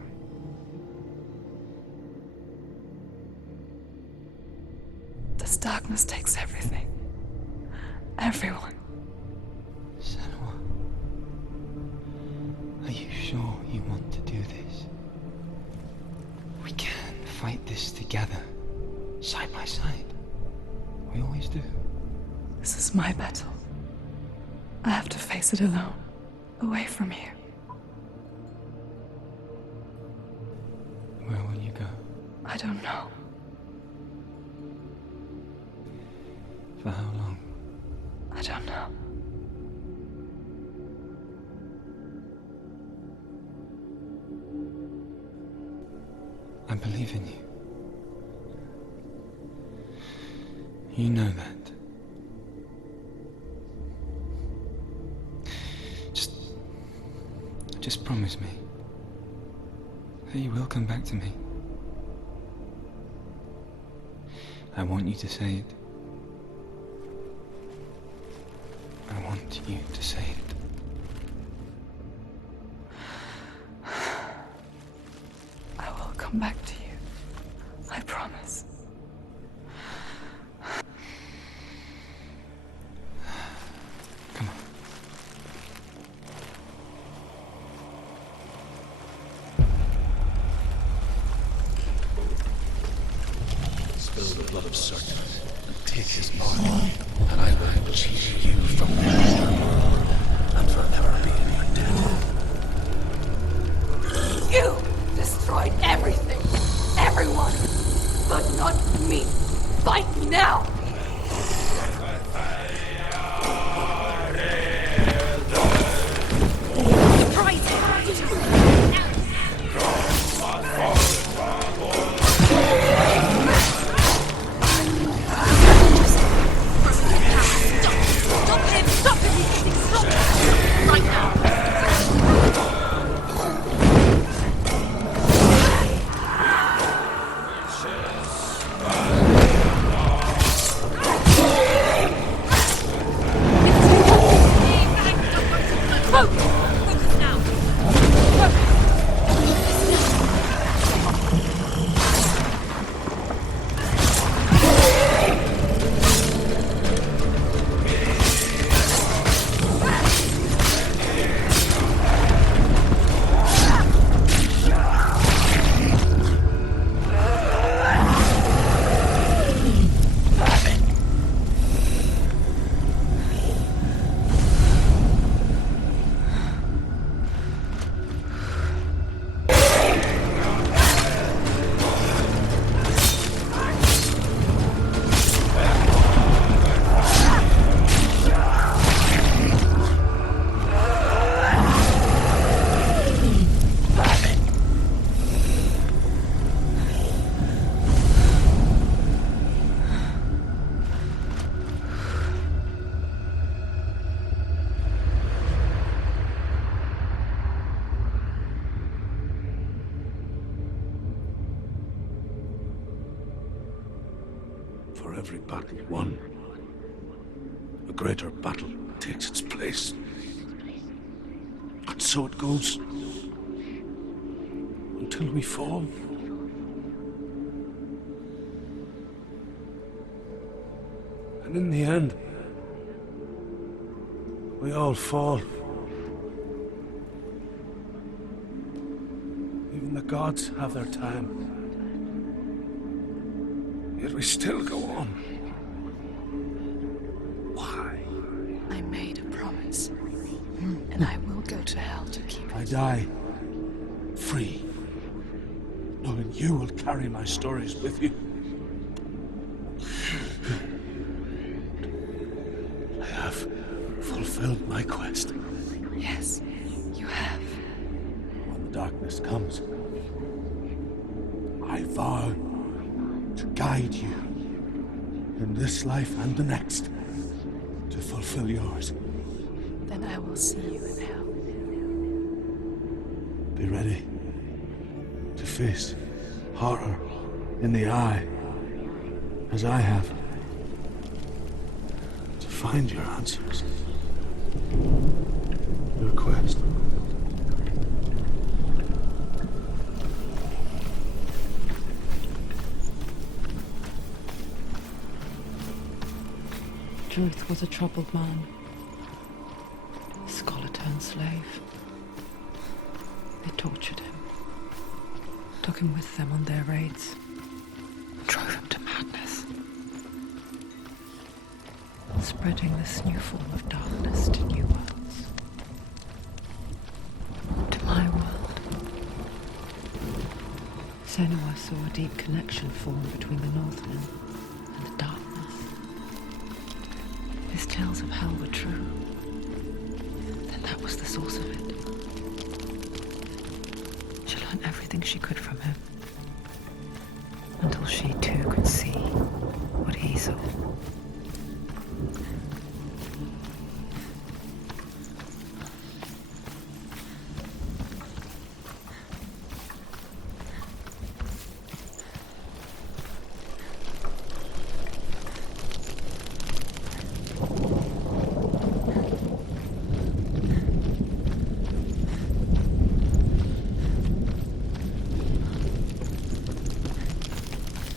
This darkness takes everything. Everyone. Senua, are you sure you want to do this? We can fight this together, side by side. We always do. This is my battle. I have to face it alone, away from here. Where will you go? I don't know. For how long? I don't know. I believe in you. You know that. Just promise me that you will come back to me. I want you to say it. I want you to say it. I will come back to you. I promise. Come on. Spill the blood of serpents and take his body, and I will release you from their world and forever be in your debt. You destroyed everything, everyone, but not me. Fight me now! For every battle won, a greater battle takes its place. And so it goes. Until we fall. And in the end, We all fall. Even the gods have their time. Yet we still go on. Why? I made a promise. And I will go to hell to keep it. I die free, knowing you will carry my stories with you. I have fulfilled my quest. Yes, you have. When the darkness comes, I vow to guide you in this life and the next to fulfill yours. Then I will see you in hell. Be ready to face horror in the eye, as I have, to find your answers, your quest. Truth was a troubled man, a scholar turned slave. They tortured him, took him with them on their raids, drove him to madness, spreading this new form of darkness to new worlds. To my world. Senua saw a deep connection form between the Northmen and the darkness. His tales of hell were true. Then that was the source of it. She learned everything she could from him, until she too could see what he saw.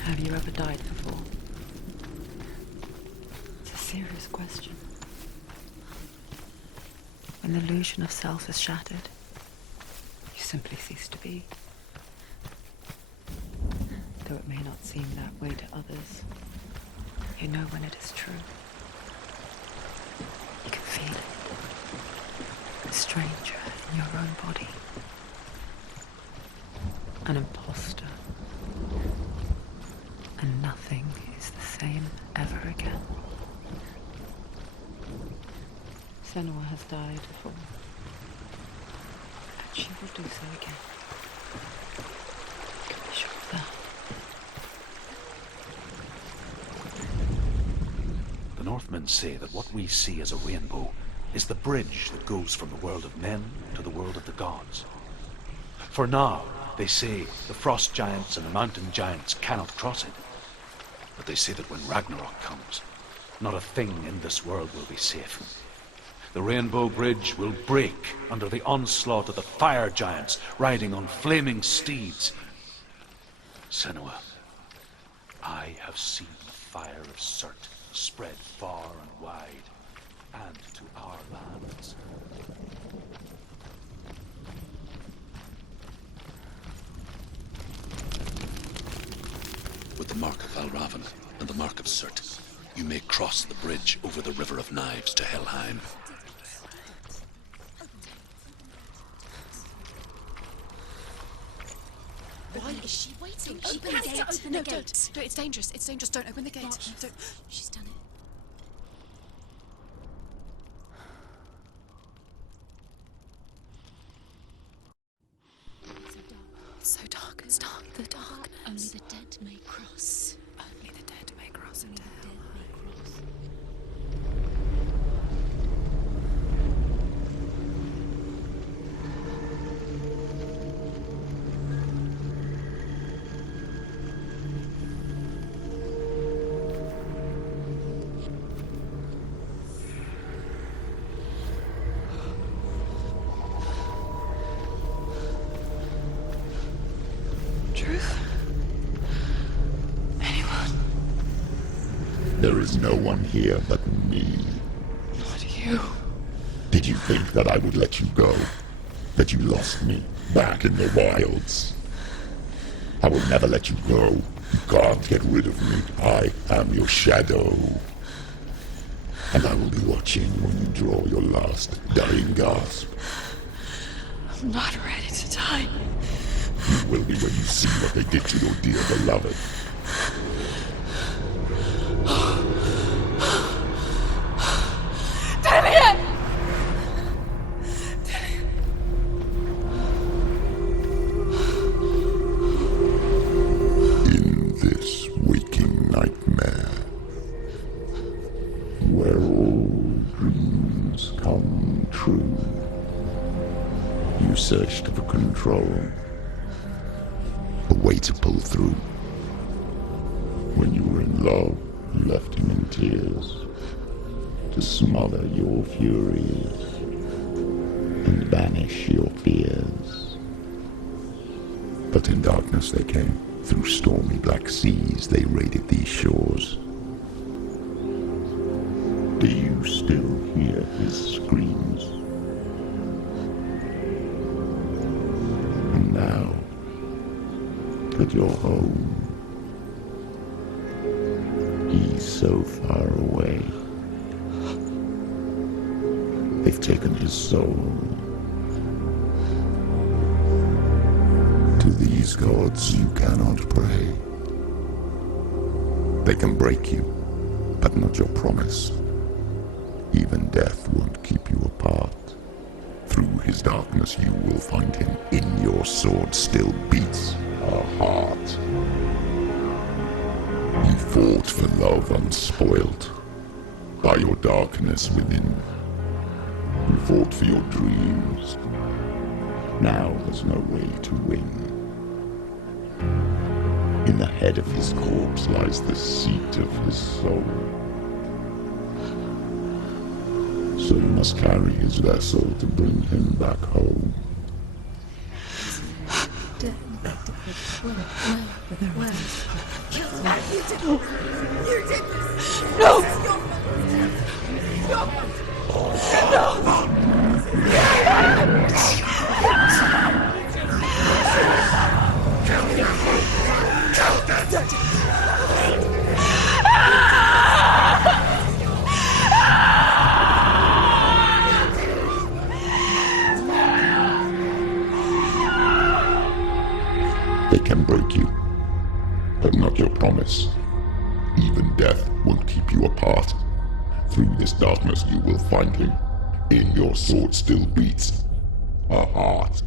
Have you ever died before? It's a serious question. When the illusion of self is shattered, you simply cease to be. Though it may not seem that way to others, you know when it is true. You can feel it. A stranger in your own body. An imposter. And nothing is the same ever again. Senua has died before, and she will do so again. You can be sure of that. The Northmen say that what we see as a rainbow is the bridge that goes from the world of men to the world of the gods. For now, they say the frost giants and the mountain giants cannot cross it. But they say that when Ragnarok comes, not a thing in this world will be safe. The Rainbow Bridge will break under the onslaught of the fire giants riding on flaming steeds. Senua, I have seen the fire of Surt spread far and wide, and to our lands. With the mark of Valravan and the mark of Surt, you may cross the bridge over the River of Knives to Helheim. Why is she waiting? She Open the has gate. to open No, the gate. don't. It's dangerous. It's dangerous. Don't open the gate. What? Don't. She's done it. So dark. It's dark. The darkness. Only the dead may cross. Only the dead may cross into hell. Truth? Anyone? There is no one here but me. Not you. Did you think that I would let you go? That you lost me back in the wilds? I will never let you go. You can't get rid of me. I am your shadow. And I will be watching when you draw your last dying gasp. I'm not ready to die. You will be when you see what they did to your dear beloved. Damien! In this waking nightmare, where all dreams come true, you searched for control, a way to pull through. When you were in love, you left him in tears, to smother your furies and banish your fears. But in darkness they came, through stormy black seas they raided these shores. Do you still hear his screams? And now that you're home, he's so far away. They've taken his soul. To these gods you cannot pray. They can break you, but not your promise. Even death won't keep you apart. Through his darkness you will find him. In your sword still beats a heart. You fought for love unspoilt by your darkness within. You fought for your dreams. Now there's no way to win. In the head of his corpse lies the seat of his soul. So you must carry his vessel to bring him back home. You did this! No! They can break you, but not your promise. Even death won't keep you apart. Through this darkness you will find him. In your sword still beats a heart.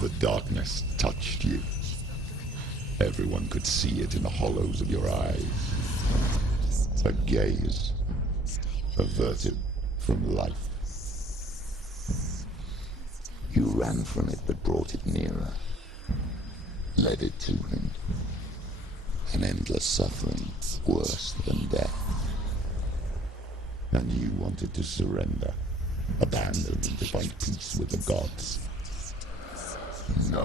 The darkness touched you. Everyone could see it in the hollows of your eyes. A gaze averted from life. You ran from it but brought it nearer. Led it to him. An endless suffering, worse than death. And you wanted to surrender, abandon and to find peace with the gods. No.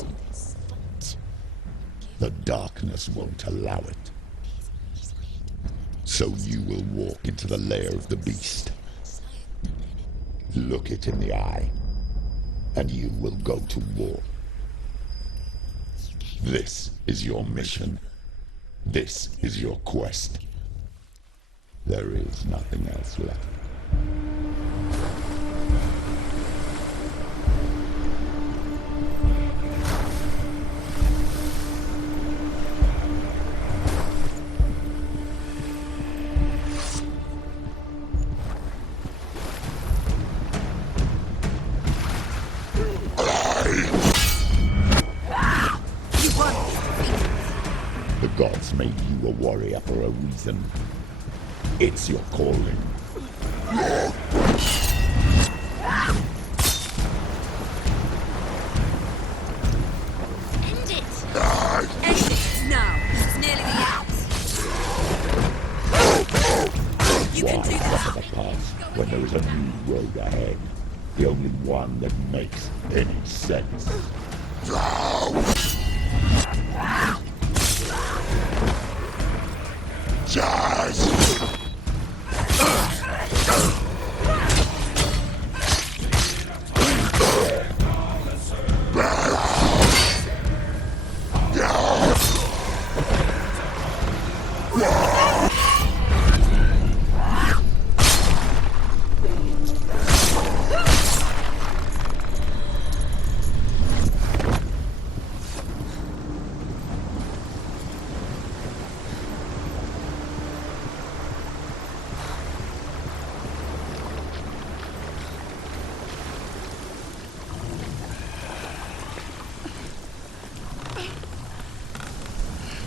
The darkness won't allow it. So you will walk into the lair of the beast. Look it in the eye, and you will go to war. This is your mission. This is your quest. There is nothing else left. The gods made you a warrior for a reason. It's your calling. End it! End it now! It's nearly out! You can do Why this! suffer the past when there is a new road ahead? The only one that makes any sense.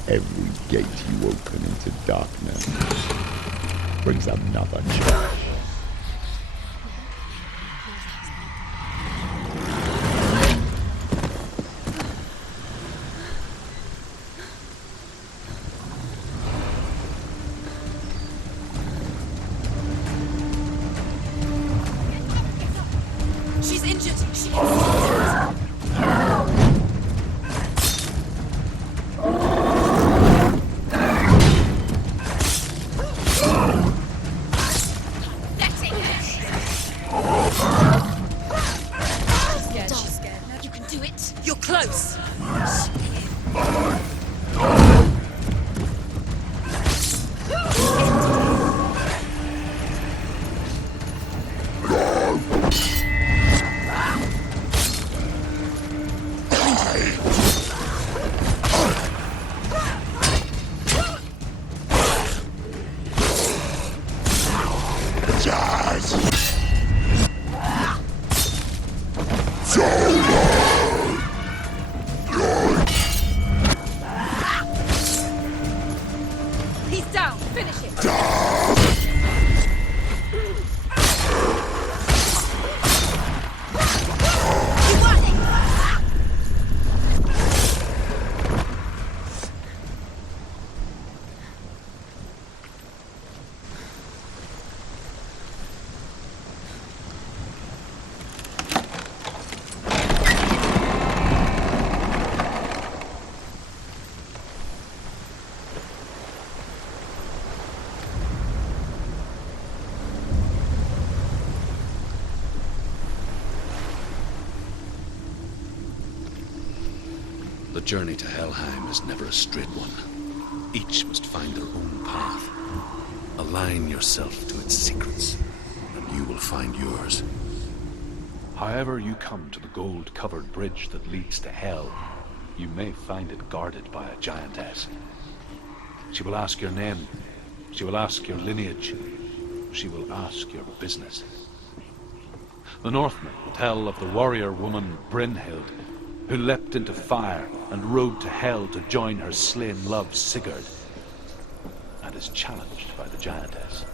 Every gate you open into darkness brings another charge. She's injured. She You're close. He's down. Finish it. You got it. The journey to Helheim is never a straight one. Each must find their own path. Align yourself to its secrets, and you will find yours. However you come to the gold-covered bridge that leads to Hell, you may find it guarded by a giantess. She will ask your name. She will ask your lineage. She will ask your business. The Northmen tell of the warrior woman Brynhild, who leapt into fire and rode to Hell to join her slain love Sigurd, and is challenged by the giantess.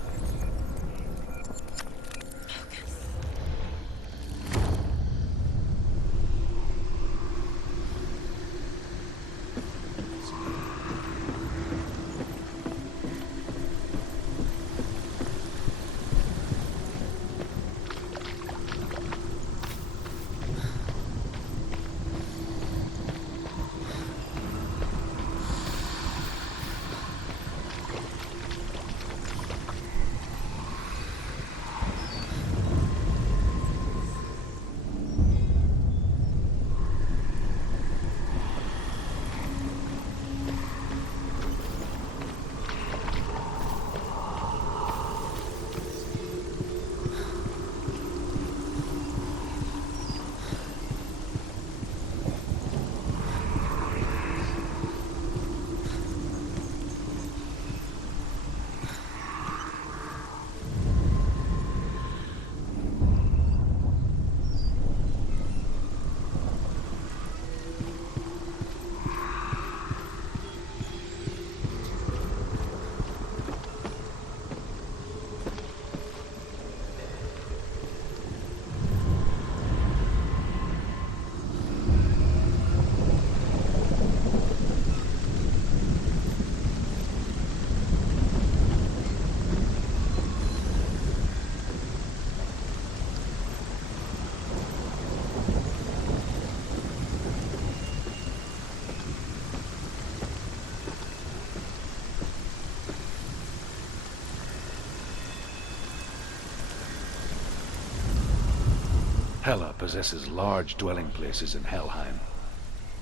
Hela possesses large dwelling places in Helheim.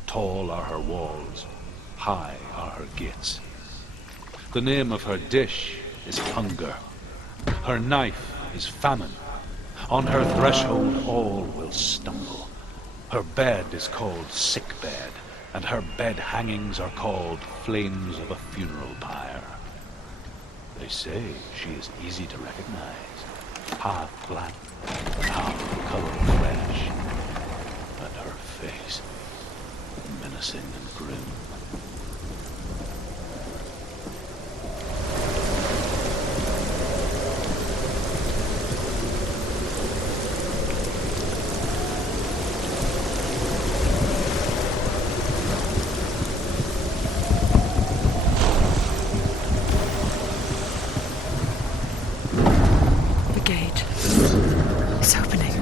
Tall are her walls, high are her gates. The name of her dish is hunger. Her knife is famine. On her threshold all will stumble. Her bed is called sick bed, and her bed hangings are called flames of a funeral pyre. They say she is easy to recognize, half black, half colored flesh, and her face, menacing and grim. The gate is opening.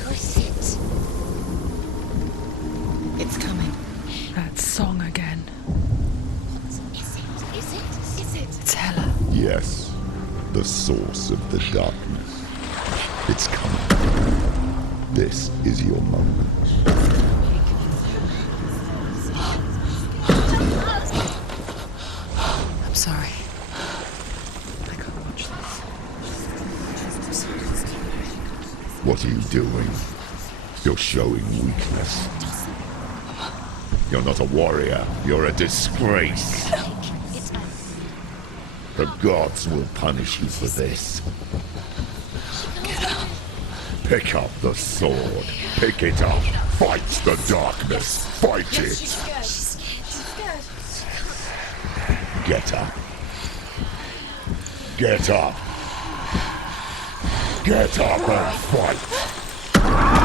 Who is it? It's coming. That song again. Is it? Is it? Is it? It's Hela. Yes, the source of the darkness. It's coming. This is your moment. I'm sorry. I can't watch this. What are you doing? You're showing weakness. You're not a warrior. You're a disgrace. The gods will punish you for this. Pick up the sword. Pick it up. Fight the darkness. Fight it. Get up. Get up. Get up and fight.